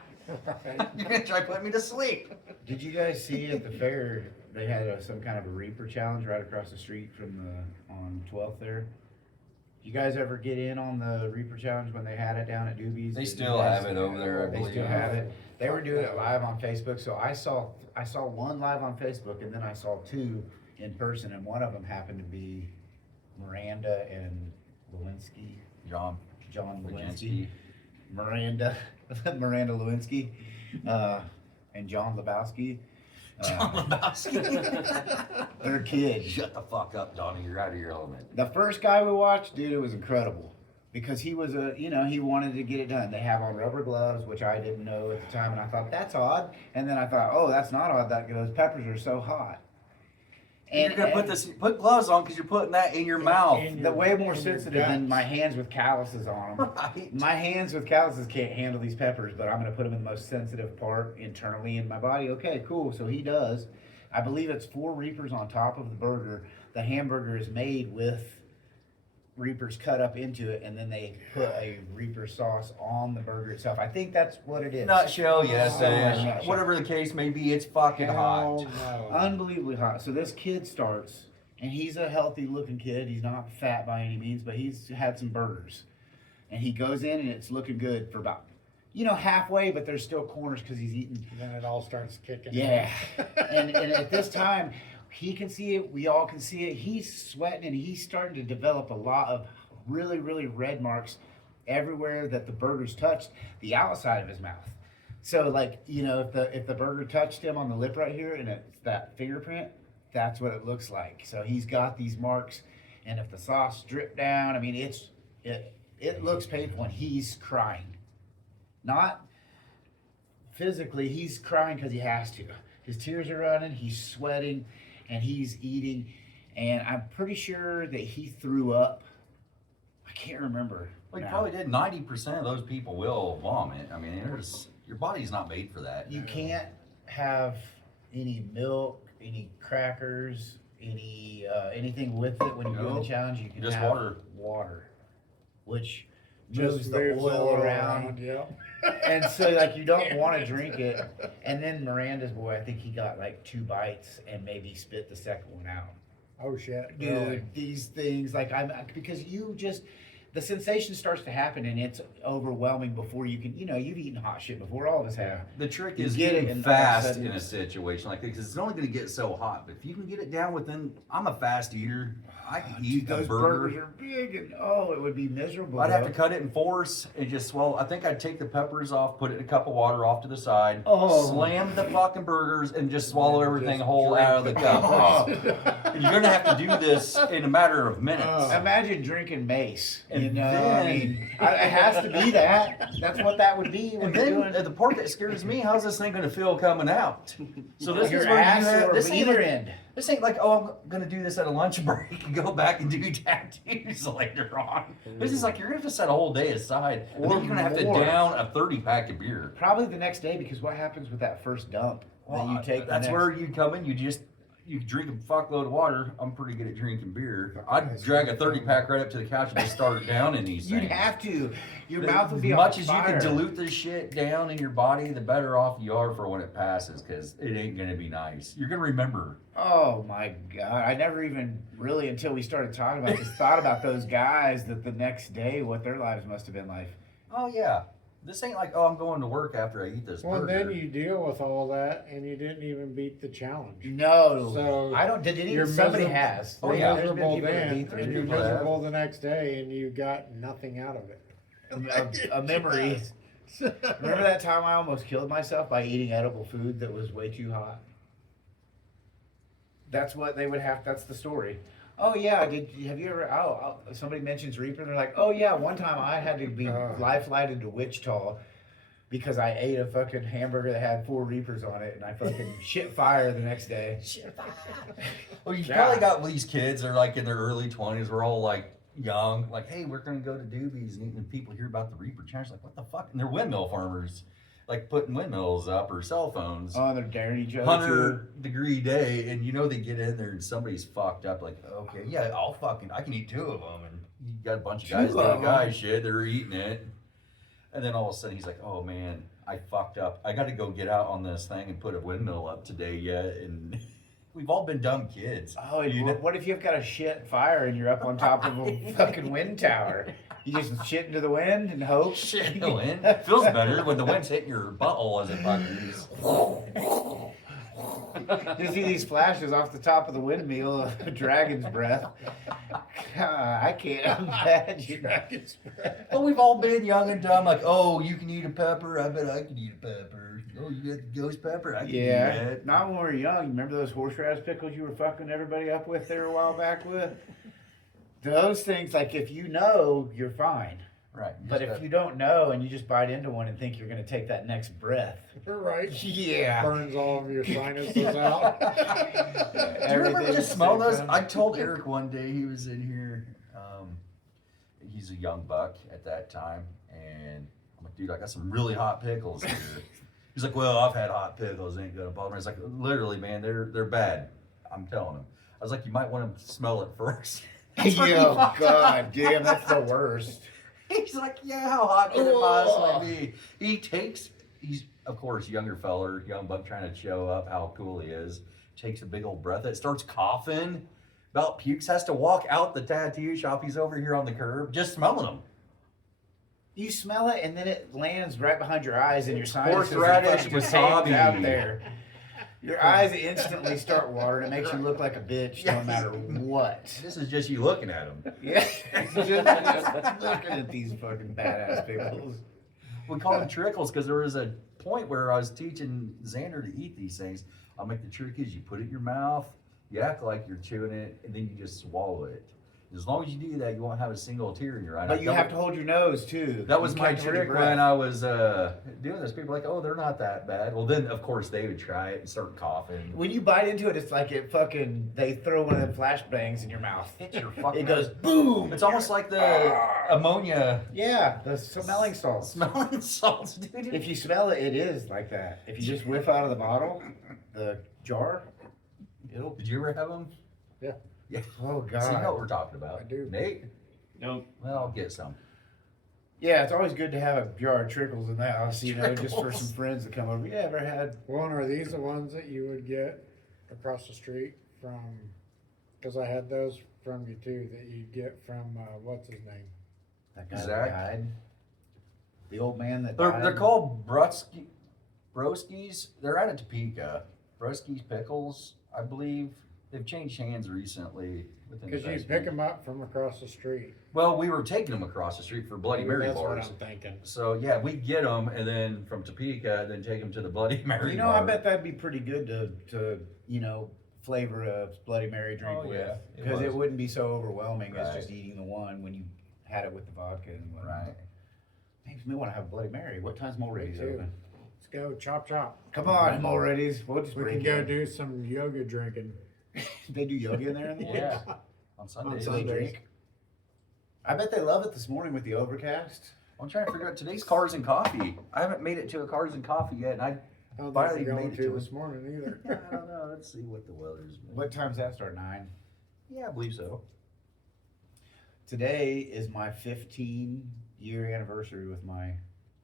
You're gonna try putting me to sleep. Did you guys see at the fair, they had some kind of a Reaper challenge right across the street from on 12th there? You guys ever get in on the Reaper challenge when they had it down at Doobie's? They Did you still guys- have it over there, I They believe. still have it. They were doing it live on Facebook, so I saw one live on Facebook, and then I saw two in person, and one of them happened to be Miranda and Lewinsky, John John Lewinsky. Lewinsky, Miranda Lewinsky, and John Lebowski. John Lebowski. They're kids. Shut the fuck up, Donnie. You're out of your element. The first guy we watched, dude, it was incredible. Because he was he wanted to get it done. They have on rubber gloves, which I didn't know at the time, and I thought, that's odd. And then I thought, oh, that's not odd, those peppers are so hot. And you're gonna put gloves on because you're putting that in your mouth. in the your- way more in your sensitive than guts. my hands with calluses on them. Right. My hands with calluses can't handle these peppers, but I'm going to put them in the most sensitive part internally in my body. Okay, cool. So he does. I believe it's 4 Reapers on top of the burger. The hamburger is made with Reapers cut up into it, and then they put a Reaper sauce on the burger itself. I think that's what it is. Nutshell, yes. Oh, nutshell. Whatever the case may be, it's fucking Hell hot. no. Unbelievably hot. So this kid starts, and he's a healthy looking kid. He's not fat by any means, but he's had some burgers. And he goes in, and it's looking good for about, halfway, but there's still corners because he's eating. And then it all starts kicking. Yeah. and at this time, he can see it. We all can see it. He's sweating, and he's starting to develop a lot of really, really red marks everywhere that the burger's touched the outside of his mouth. So, like, if the burger touched him on the lip right here, and it's that fingerprint, that's what it looks like. So he's got these marks, and if the sauce dripped down, I mean, it looks painful, and he's crying. Not physically, he's crying because he has to. His tears are running, he's sweating, and he's eating, and I'm pretty sure that he threw up. I can't remember. Well, you now. probably did. 90% of those people will vomit. I mean, your body's not made for that. You can't have any milk, any crackers, anything with it when you're doing No, the challenge. You can just have water. water, which Just moves the moves oil around. Yep. And so, like, you don't want to drink it. And then Miranda's boy, I think he got like 2 bites and maybe spit the second one out. Oh shit. Dude, Really? these things, like, because you just, the sensation starts to happen and it's overwhelming before you can, you've eaten hot shit before, all of us have. The trick You is get it, getting and all of a fast sudden- in a situation like this, because it's only going to get so hot. But if you can get it down within, I'm a fast eater. I can eat Those a burger. burgers are big and it would be miserable. I'd have to though. cut it in fours and just swallow. I think I'd take the peppers off, put it in a cup of water off to the side, Oh. slam the fucking burgers, and just swallow And everything just whole out of the drink cup. Oh. And you're gonna have to do this in a matter of minutes. Imagine drinking mace. And I then- mean, it has to be that. That's what that would be. When And you're then doing the part that scares me, how's this thing gonna feel coming out? So this your is where you ass have or this ain't either like, end. this ain't like, oh, I'm gonna do this at a lunch break and go back and do tattoos later on. This is like you're gonna have to set a whole day aside, and Or then you're gonna have to more. down a 30-pack of beer. Probably the next day, because what happens with that first dump that you take? That's the where next, you come in. You drink a fuckload of water. I'm pretty good at drinking beer. I'd drag a 30-pack right up to the couch and just start downing these you'd things. have to. Your mouth would be As on much as you fire. can dilute this shit down in your body, the better off you are for when it passes, because it ain't gonna be nice. You're gonna remember. Oh my god! I never even really, until we started talking about this, thought about those guys that the next day, what their lives must have been like. Oh yeah, this ain't like, oh, I'm going to work after I eat this Well, burger. then you deal with all that, and you didn't even beat the challenge. No, So, I don't. Did any? you're Somebody miserable- has. Oh, You're yeah. There's been miserable people that then, beat and their you're people that have. miserable the next day, and you got nothing out of it. a memory. Remember that time I almost killed myself by eating edible food that was way too hot? That's what they would have. That's the story. Oh yeah, have you ever? Somebody mentions Reaper, and they're like, oh yeah, one time I had to be life flighted to Wichita because I ate a fucking hamburger that had 4 Reapers on it, and I fucking shit fire the next day. Well, you Yeah. probably got these kids. They're like in their early 20s. We're all like young. Like, hey, we're gonna go to Doobie's, and then people hear about the Reaper challenge. Like, what the fuck? And they're windmill farmers, like putting windmills up or cell phones. Oh, they're daring each other. 100-degree day, and you know they get in there and somebody's fucked up. Like, okay, yeah, I can eat 2 of them, and you got a bunch of guys 2 doing of 'em. guy shit. They're eating it, and then all of a sudden he's like, oh man, I fucked up. I got to go get out on this thing and put a windmill up today yet, and we've all been dumb kids. Oh, and what if you've got a shit fire and you're up on top of a fucking wind tower? You just shit into the wind and hope. Shit, the wind feels better when the wind's hitting your butthole as it buggers. You see these flashes off the top of the windmill of dragon's breath. God, I can't imagine. Dragon's breath. Well, we've all been young and dumb, like, oh, you can eat a pepper. I bet I can eat a pepper. Oh, you got the ghost pepper. I can Yeah, eat that. not when we were young. Remember those horseradish pickles you were fucking everybody up with there a while back with? Those things, like, if you know, you're fine. Right. But if you don't know and you just bite into one and think you're going to take that next breath. You're right. Yeah. Burns all of your sinuses out. Do you remember Everything just at smell the same those? time. I told Eric one day, he was in here. He's a young buck at that time, and I'm like, dude, I got some really hot pickles here. He's like, well, I've had hot pickles, ain't gonna bother me. It's like, literally, man, they're bad. I'm telling him. I was like, you might want to smell it first. That's what he Oh, fucked God up. damn, that's the worst. He's like, yeah, how hot can it possibly be? He's of course younger feller, young buck trying to show up how cool he is. Takes a big old breath. It starts coughing. About pukes. Has to walk out the tattoo shop. He's over here on the curb, just smelling them. You smell it, and then it lands right behind your eyes, and your sinuses Horseradish fucking just hangs wasabi. out there. Your eyes instantly start watering. It makes you look like a bitch, no matter what. This is just you looking at him. Yeah, just looking at these fucking badass pickles. We call them trickles because there was a point where I was teaching Xander to eat these things. I'll make the trick is you put it in your mouth, you act like you're chewing it, and then you just swallow it. As long as you do that, you won't have a single tear in your eye. But you have to hold your nose too. That was You my can't hold your trick breath. when I was doing this. People were like, oh, they're not that bad. Well, then, of course, they would try it and start coughing. When you bite into it, it's like they throw one of them flashbangs in your mouth. Hit your fucking It goes boom. It's almost like the ammonia Yeah, the smelling salts. smelling salts, dude. If you smell it, it is like that. If you just whiff out of the bottle, the jar, it'll. Did you ever have them? Yeah. Yeah. Oh So you know what God. we're talking about. I do. Nate? Nope. Well, I'll get some. Yeah, it's always good to have a jar of trickles in the house, just for Trickles. some friends that come over. You ever had? One, are these the ones that you would get across the street from? Because I had those from you too, that you get from, what's his name? That guy Zach? that died. The old man that They're, died. they're called Broskies. They're out of Topeka. Broskies Pickles, I believe. They've changed hands recently. within the Cause you past pick week. them up from across the street. Well, we were taking them across the street for Bloody Maybe Mary that's bars. what I'm thinking. So yeah, we get them and then from Topeka, then take them to the Bloody Mary You know, bar. I bet that'd be pretty good to flavor a Bloody Mary drink Oh, with, yeah, it because it was. wouldn't be so overwhelming as Right. just eating the one when you had it with the vodka and whatnot. Right. Makes me want to have a Bloody Mary. What time's Mulready's Me too. open? Let's go chop chop. Come on, Mulready's. We'll just We break can go in. do some yoga drinking. They do yoga in there in the morning? Yeah. On Sundays. So they drink. I bet they love it this morning with the overcast. I'm trying to figure out today's Cars and Coffee. I haven't made it to a Cars and Coffee yet, and I I don't Finally think we're made going it to to this morning either. I don't know. Let's see what the weather's been. What time's that start? 9? Yeah, I believe so. Today is my 15-year anniversary with my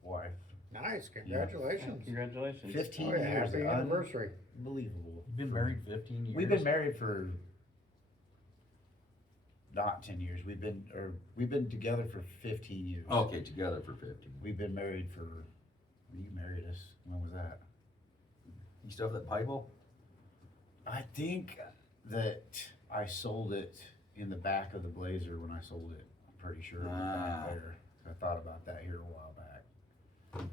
wife. Nice, congratulations. Congratulations. 15 Oh, yeah, years. happy anniversary. Unbelievable. You've been married 15 years. We've been married for not 10 years. We've been together for 15 years. Okay, together for 15. We've been married for. You married us. When was that? You still have that Bible? I think that I sold it in the back of the Blazer when I sold it. I'm pretty sure it was back there. I thought about that here a while back.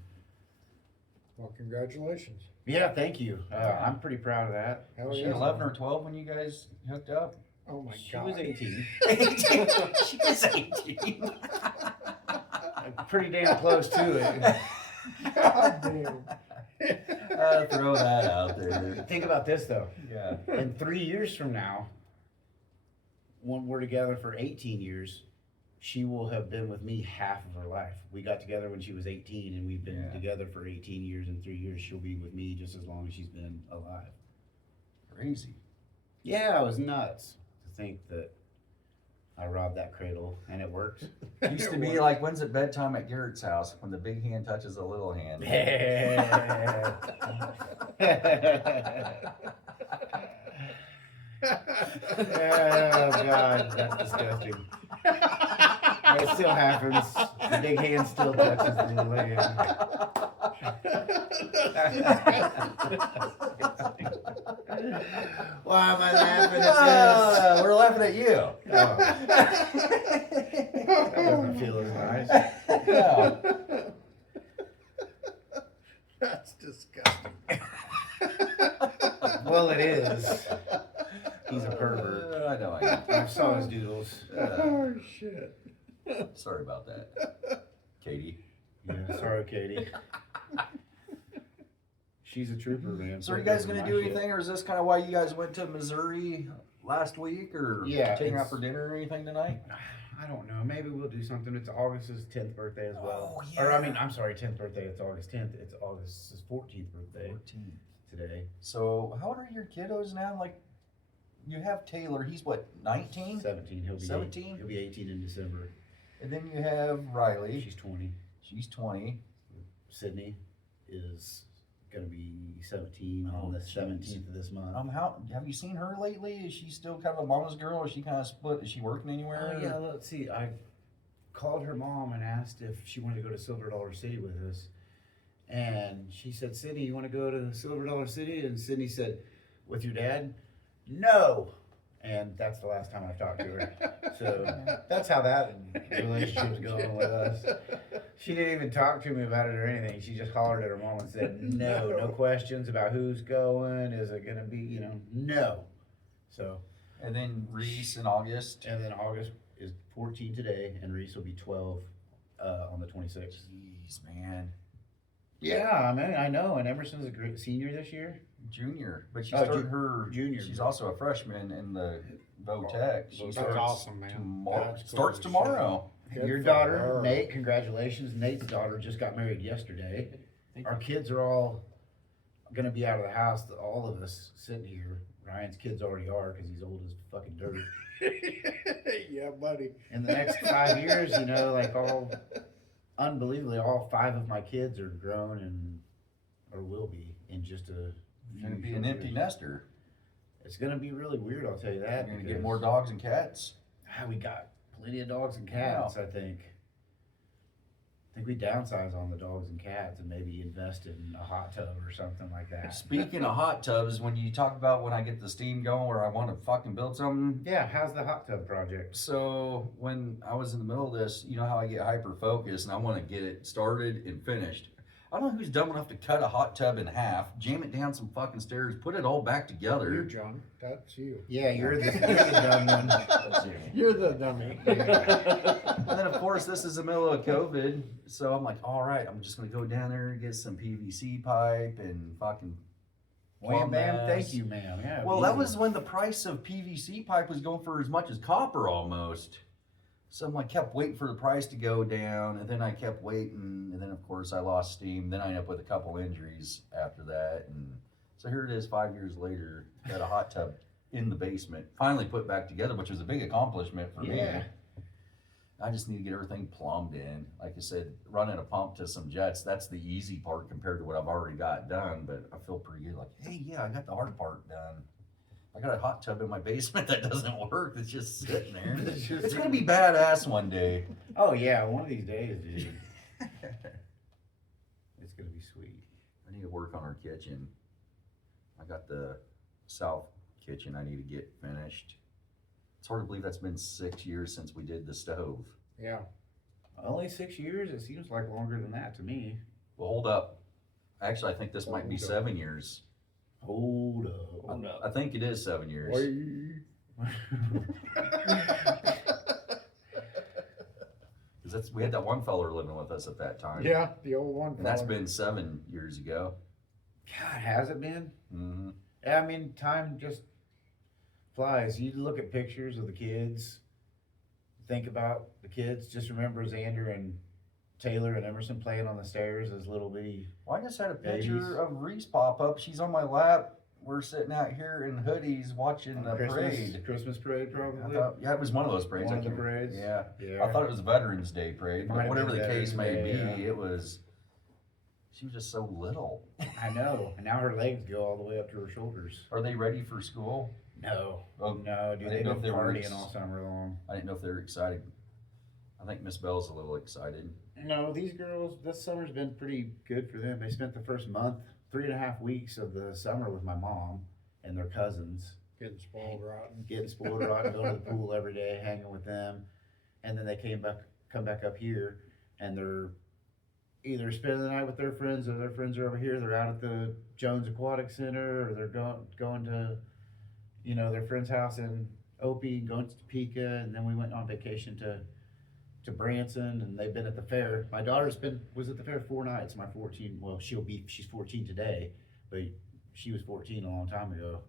Well, congratulations. Yeah, thank you. I'm pretty proud of that. Hell Was she yeah. 11 or 12 when you guys hooked up? Oh my She God. was 18. She was 18. Pretty damn close to it. God damn. Throw that out there. Think about this though. Yeah. In 3 years from now, when we're together for 18 years, she will have been with me half of her life. We got together when she was 18, and we've been Yeah. together for 18 years. In 3 years, she'll be with me just as long as she's been alive. Crazy. Yeah, it was nuts to think that I robbed that cradle, and it worked. Used to be like, when's it bedtime at Garrett's house? When the big hand touches the little hand. Oh God, that's disgusting. It still happens. The big hand still touches the little hand. Why am I laughing at We're laughing at you. this? Oh, that doesn't feel as nice. Yeah. That's disgusting. Well, it is. He's a pervert. I know. I saw his doodles. Oh, shit. Sorry about that, Katie. Yeah, sorry, Katie. She's a trooper, man. So are you guys gonna do anything, or is this kind of why you guys went to Missouri last week, or Yeah, taking out it's- for dinner or anything tonight? I don't know. Maybe we'll do something. It's August's 10th birthday as well. Oh, Or I yeah. mean, I'm sorry, 10th birthday. It's August 10th. It's August's 14th birthday 14. today. So how old are your kiddos now? Like, you have Taylor. He's what, 19? 17. He'll be 17? He'll be 18 in December. And then you have Riley. She's 20. She's 20. Sydney is gonna be 17 Oh, on the jeez. 17th of this month. How have you seen her lately? Is she still kind of a mama's girl, or is she kind of split? Is she working anywhere? Oh yeah, let's see. I called her mom and asked if she wanted to go to Silver Dollar City with us. And she said, Sydney, you want to go to Silver Dollar City? And Sydney said, with your dad? No. And that's the last time I've talked to her. So that's how that relationship's going with us. She didn't even talk to me about it or anything. She just hollered at her mom and said, no questions about who's going. Is it going to be, no. So, And then Reese in August. and then August is 14 today, and Reese will be 12 on the 26th. Jeez, man. Yeah, I mean, I know. And Emerson's a great senior this year. Junior, but she's Oh, starting her junior. She's also a freshman in the Votech. She That's starts awesome, man. Tomorrow. That's cool Starts as tomorrow. Good Your for daughter, her. Nate, congratulations. Nate's daughter just got married yesterday. Thank Our kids are all gonna be out of the house. All of us sitting here. Ryan's kids already are because he's old as fucking dirt. Yeah, buddy. In the next 5 years, unbelievably, all 5 of my kids are grown or will be in just a You're gonna be few an short empty years. nester. It's gonna be really weird, I'll tell you You're that. gonna get because, more dogs and cats. we got plenty of dogs and cats, I think. think we downsize on the dogs and cats and maybe invest in a hot tub or something like that. Speaking of hot tubs, when you talk about when I get the steam going where I want to fucking build something. Yeah, how's the hot tub project? So when I was in the middle of this, you know how I get hyper focused and I want to get it started and finished. I don't know who's dumb enough to cut a hot tub in half, jam it down some fucking stairs, put it all back You, together. John, that's you. Yeah, you're the dumb one. That's you. You're the dummy. And then of course this is the middle of COVID, so I'm like, all right, I'm just gonna go down there and get some PVC pipe and fucking. Wham bam, plumb thank mess. you, ma'am. Yeah. Well, easy. that was when the price of PVC pipe was going for as much as copper almost. So I'm like, kept waiting for the price to go down, and then I kept waiting, and then of course I lost steam. Then I ended up with a couple injuries after that, and so here it is 5 years later. Got a hot tub in the basement, finally put back together, which was a big accomplishment for me. Yeah. I just need to get everything plumbed in. Like I said, running a pump to some jets, that's the easy part compared to what I've already got done, but I feel pretty good. Like, hey, yeah, I got the hard part done. I got a hot tub in my basement that doesn't work. It's just sitting there. It's gonna be badass one day. Oh yeah, one of these days, dude. It's gonna be sweet. I need to work on our kitchen. I got the south kitchen I need to get finished. It's hard to believe that's been 6 years since we did the stove. Yeah. Only 6 years? It seems like longer than that to me. Well, hold up. Actually, I think this might be Hold up. 7 years. Hold up. Hold up. I think it is 7 years. Because we had that one feller living with us at that time. Yeah, the old one. And that's fella. been 7 years ago. God, has it been? Mm-hmm. Yeah, I mean, time just flies. You look at pictures of the kids, think about the kids. Just remember Xander and Taylor and Emerson playing on the stairs as little bitty. Well, I just had a picture Babies. of Reese pop up. She's on my lap. We're sitting out here in hoodies watching the Christmas, parade. Christmas parade, I probably. thought, yeah, it was one of those parades. One I of the can't- parades? Yeah. Yeah. I thought it was Veterans Day parade, Might but have whatever been the case may Veterans be, Day, it was. She was just so little. I know. And now her legs go all the way up to her shoulders. Are they ready for school? No. Oh, No, dude. I They've didn't know been if they were partying all summer long. I didn't know if they were excited. I think Miss Bell's a little excited. No, these girls, this summer's been pretty good for them. They spent the first month, 3.5 weeks of the summer with my mom and their cousins, Getting spoiled rotten. getting spoiled rotten, going to the pool every day, hanging with them. And then they come back up here, and they're either spending the night with their friends, or their friends are over here. They're out at the Jones Aquatic Center, or they're going to, their friend's house in Opie, and going to Topeka. And then we went on vacation to Branson, and they've been at the fair. My daughter's was at the fair 4 nights. My 14, well, she's 14 today, but she was 14 a long time ago,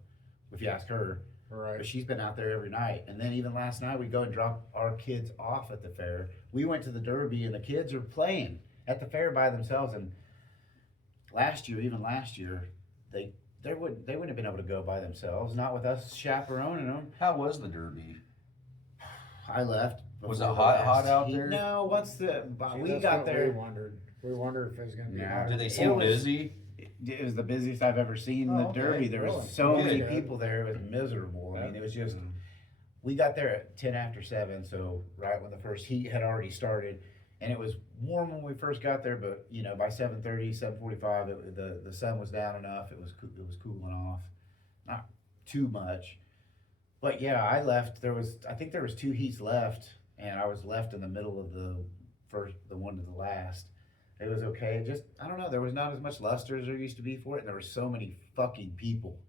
if you ask her. But Right. she's been out there every night. And then even last night, we go and drop our kids off at the fair. We went to the Derby, and the kids are playing at the fair by themselves. And last year, they wouldn't have been able to go by themselves, not with us chaperoning them. How was the Derby? I left. Was before it the hot last out heat. there? No, once See, we that's got what there, We wondered. We wondered if it was going to be Nah. hot. Did they It seem was- busy? it was the busiest I've ever seen the Oh, okay, Derby. There really? was so many Good. people there. It was miserable. I mean, it was just. Mm. We got there at 10 after 7, so right when the first heat had already started, and it was warm when we first got there. But by 7:30, 7:45, the sun was down enough. It was cooling off, not too much. But yeah, I left. I think there was 2 heats left, and I was left in the middle of the one to the last. It was okay. I don't know. There was not as much luster as there used to be for it, and there were so many fucking people.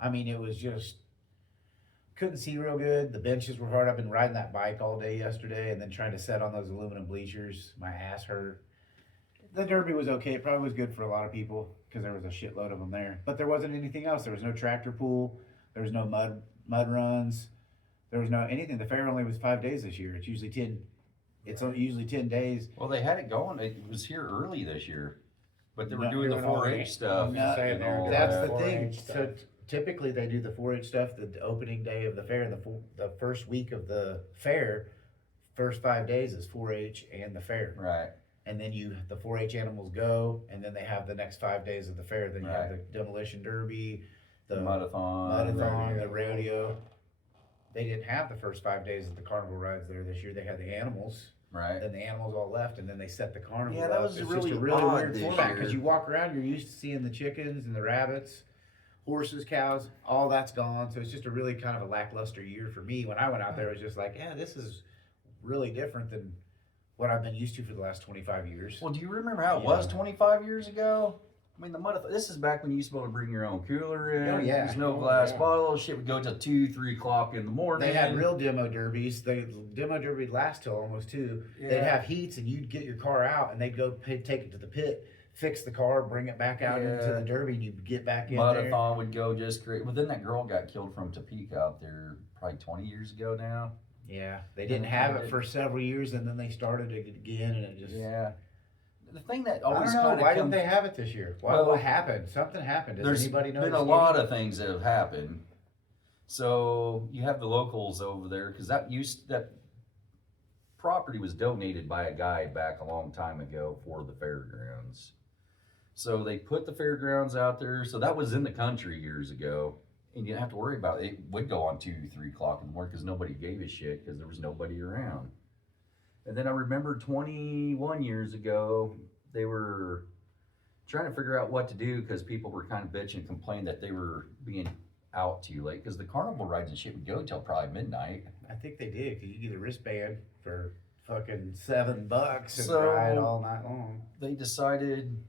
I mean, it was just couldn't see real good. The benches were hard. I've been riding that bike all day yesterday, and then trying to set on those aluminum bleachers. My ass hurt. The Derby was okay. It probably was good for a lot of people because there was a shitload of them there. But there wasn't anything else. There was no tractor pool. There was no mud runs. There was no anything. The fair only was 5 days this year. It's usually 10. It's usually 10 days. Well, they had it going. It was here early this year, but they were No, doing the doing all 4-H the- stuff. No, saying they were and all doing That's that. the 4-H thing. stuff. So typically they do the 4-H stuff the opening day of the fair, and the first week of the fair, first 5 days is 4-H and the fair. Right. And then the 4-H animals go, and then they have the next 5 days of the fair. Then you have the demolition derby, the Mudathon. the rodeo. They didn't have the first 5 days of the carnival rides there this year. They had the animals. Right. then the animals all left, and then they set the carnival Yeah, that up. was It's really just a really odd weird this format because year. you walk around, you're used to seeing the chickens and the rabbits, horses, cows, all that's gone. So it's just a really kind of a lackluster year for me. When I went out there, it was just like, yeah, this is really different than what I've been used to for the last 25 years. Well, do you remember how it Yeah. was 25 years ago? I mean, this is back when you used to be able to bring your own cooler in. Oh, yeah. There's no Oh, glass yeah. bottle. Shit would go till 2, 3 o'clock in the morning. They had real demo derbies. The demo derby would last till almost 2. They'd Yeah. have heats, and you'd get your car out, and they'd go take it to the pit, fix the car, bring it back out into Yeah. the derby, and you'd get back in there. Marathon would go just great. Well, then that girl got killed from Topeka out there probably 20 years ago now. Yeah, they didn't have it for several years, and then they started it again, and it just. Yeah. The thing that I always don't know. kind Why of didn't they have it this year? Well, What happened? Something happened. Does There's anybody know? been a lot of things that have happened. So you have the locals over there because that property was donated by a guy back a long time ago for the fairgrounds. So they put the fairgrounds out there. So that was in the country years ago, and you didn't have to worry about it. It would go on 2, 3 o'clock in the morning because nobody gave a shit because there was nobody around. And then I remember 21 years ago, they were trying to figure out what to do because people were kind of bitching and complaining that they were being out too late because the carnival rides and shit would go till probably midnight. I think they did because you get a wristband for fucking $7 and So- ride all night long. They decided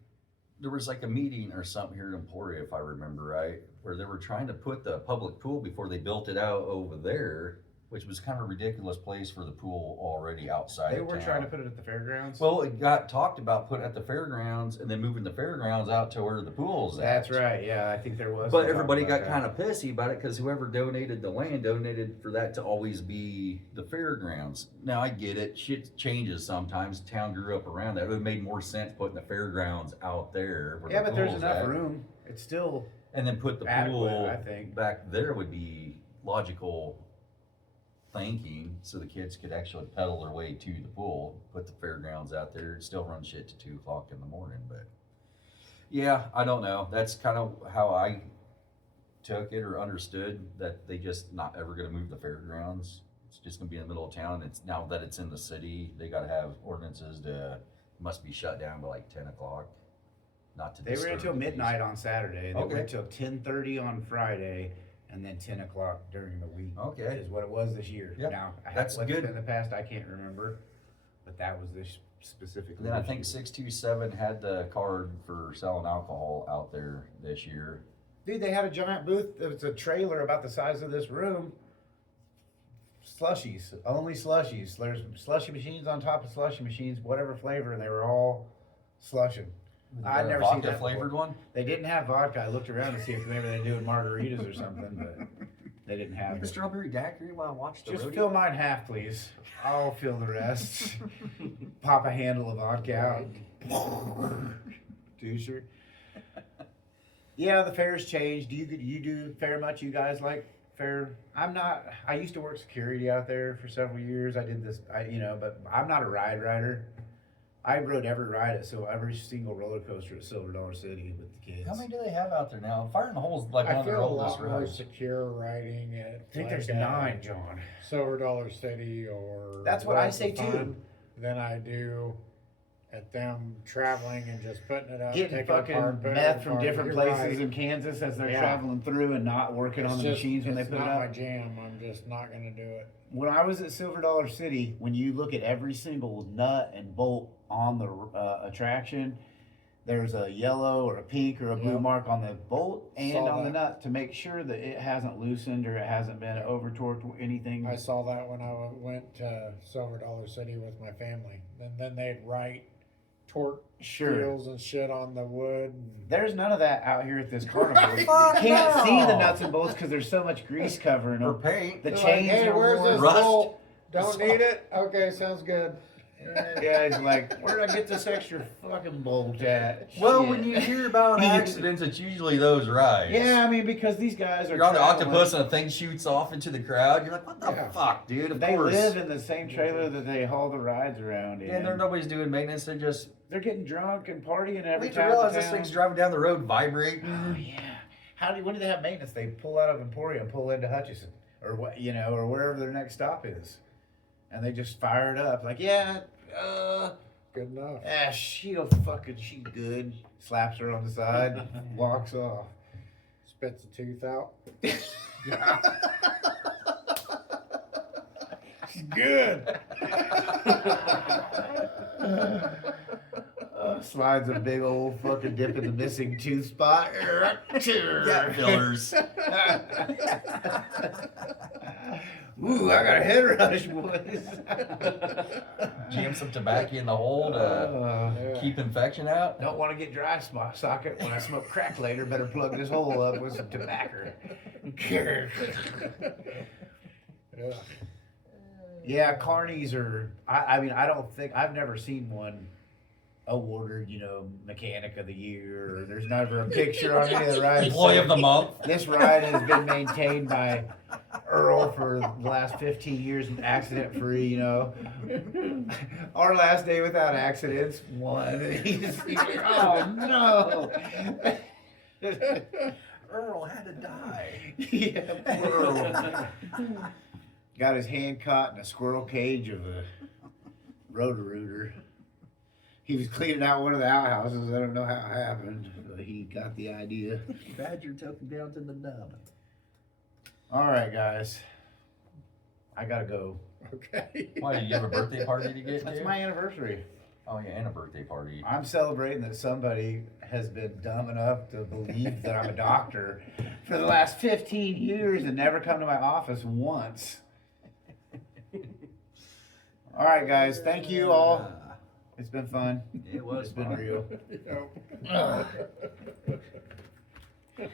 there was like a meeting or something here in Emporia, if I remember right, where they were trying to put the public pool before they built it out over there, which was kind of a ridiculous place for the pool already outside They of were town. trying to put it at the fairgrounds. Well, it got talked about putting at the fairgrounds and then moving the fairgrounds out to where the pool's at. That's right. Yeah, I think there was. But everybody got kind of pissy about it because whoever donated the land donated for that to always be the fairgrounds. Now I get it, shit changes sometimes. Town grew up around that. It would have made more sense putting the fairgrounds out there. Where Yeah, the but there's pool's enough at. room. It's still And then put the adequate, pool I think. back there would be logical thinking, so the kids could actually pedal their way to the pool. Put the fairgrounds out there, and still run shit to 2 o'clock in the morning. But yeah, I don't know. That's kind of how I took it or understood that they just not ever going to move the fairgrounds. It's just going to be in the middle of town. It's now that it's in the city, they got to have ordinances to must be shut down by like 10 o'clock. Not to They ran disturb till the peace. midnight on Saturday. They Okay. went till 10:30 on Friday, and then 10 o'clock during the week. Okay. Is what it was this year. Yep. Now, That's what's good. been in the past, I can't remember, but that was this specifically. And then I this think year. 627 had the card for selling alcohol out there this year. Dude, they had a giant booth. It was a trailer about the size of this room. Slushies, only slushies. There's slushy machines on top of slushy machines, whatever flavor, and they were all slushing. I'd never seen vodka that flavored before. one. They didn't have vodka. I looked around to see if maybe they're doing margaritas or something, but they didn't have The it. strawberry daiquiri while I watched the Just rodeo. fill mine half, please. I'll fill the rest. Pop a handle of vodka out. Doucher. Yeah, the fair's changed. Do you do fair much? You guys like fair? I'm not. I used to work security out there for several years. I did this. But I'm not a ride rider. I rode every ride every single roller coaster at Silver Dollar City with the kids. How many do they have out there now? Fire in the Hole is like one I of their feel a oldest lot more rides. secure riding at. I think like, there's 9, John. Silver Dollar City or. That's what I Worlds say of too. Fun than I do at them traveling and just putting it up, Getting taking it fucking apart, putting it meth from apart. different You're places right. in Kansas as they're Yeah. traveling through and not working on It's the just- machines when they it's put it not my up. jam. I'm just not gonna do it. When I was at Silver Dollar City, when you look at every single nut and bolt on the attraction, there's a yellow or a pink or a blue Yep. mark on the bolt and Saw on the that. nut to make sure that it hasn't loosened or it hasn't been over torqued or anything. I saw that when I went to Silver Dollar City with my family. And then they'd write torque Sure. steels and shit on the wood. There's none of that out here at this carnival. You Fuck can't no. see the nuts and bolts because there's so much grease covering Or them. paint. The They're chains like, hey, are where's worn. this Rust. bolt? Don't need it? Okay, sounds good. Yeah, it's like, where did I get this extra fucking bolt at? Well, Shit. when you hear about accidents, it's usually those rides. Yeah, I mean, because these guys are. You're on the traveling. octopus and a thing shoots off into the crowd. You're like, what the Yeah. fuck, dude? Of They course. live in the same trailer that they haul the rides around in. And nobody's doing maintenance. They're Getting drunk and partying we every have to time. realize this thing's driving down the road vibrating. Oh yeah. When do they have maintenance? They pull out of Emporia and pull into Hutchinson, or what, or wherever their next stop is, and they just fire it up. Like, yeah, Good enough. she's good. Slaps her on the side, walks off. Spits a tooth out. She's good. Slides a big old fucking dip in the missing tooth spot. Got fillers. Ooh, I got a head rush, boys. Jam some tobacco in the hole to Yeah. keep infection out. Don't want to get dry socket when I smoke crack later. Better plug this hole up with some tobacco. Yeah. Yeah, carnies are. I mean, I've never seen one awarded, mechanic of the year. Or there's never a picture on any of the rides. Employee of the month. This ride has been maintained by Earl for the last 15 years and accident free, Our last day without accidents, one. He's like, oh no. Earl had to die. Yeah, poor Earl. Got his hand caught in a squirrel cage of a Roto-Rooter. He was cleaning out one of the outhouses. I don't know how it happened, but he got the idea. Badger took him down to the nub. All right, guys. I gotta go. Okay. Why, did you have a birthday party to get That's to? my anniversary. Oh yeah, and a birthday party. I'm celebrating that somebody has been dumb enough to believe that I'm a doctor for the last 15 years and never come to my office once. All right, guys. Thank you all. It's been fun. It was It's been fun. real. Yep.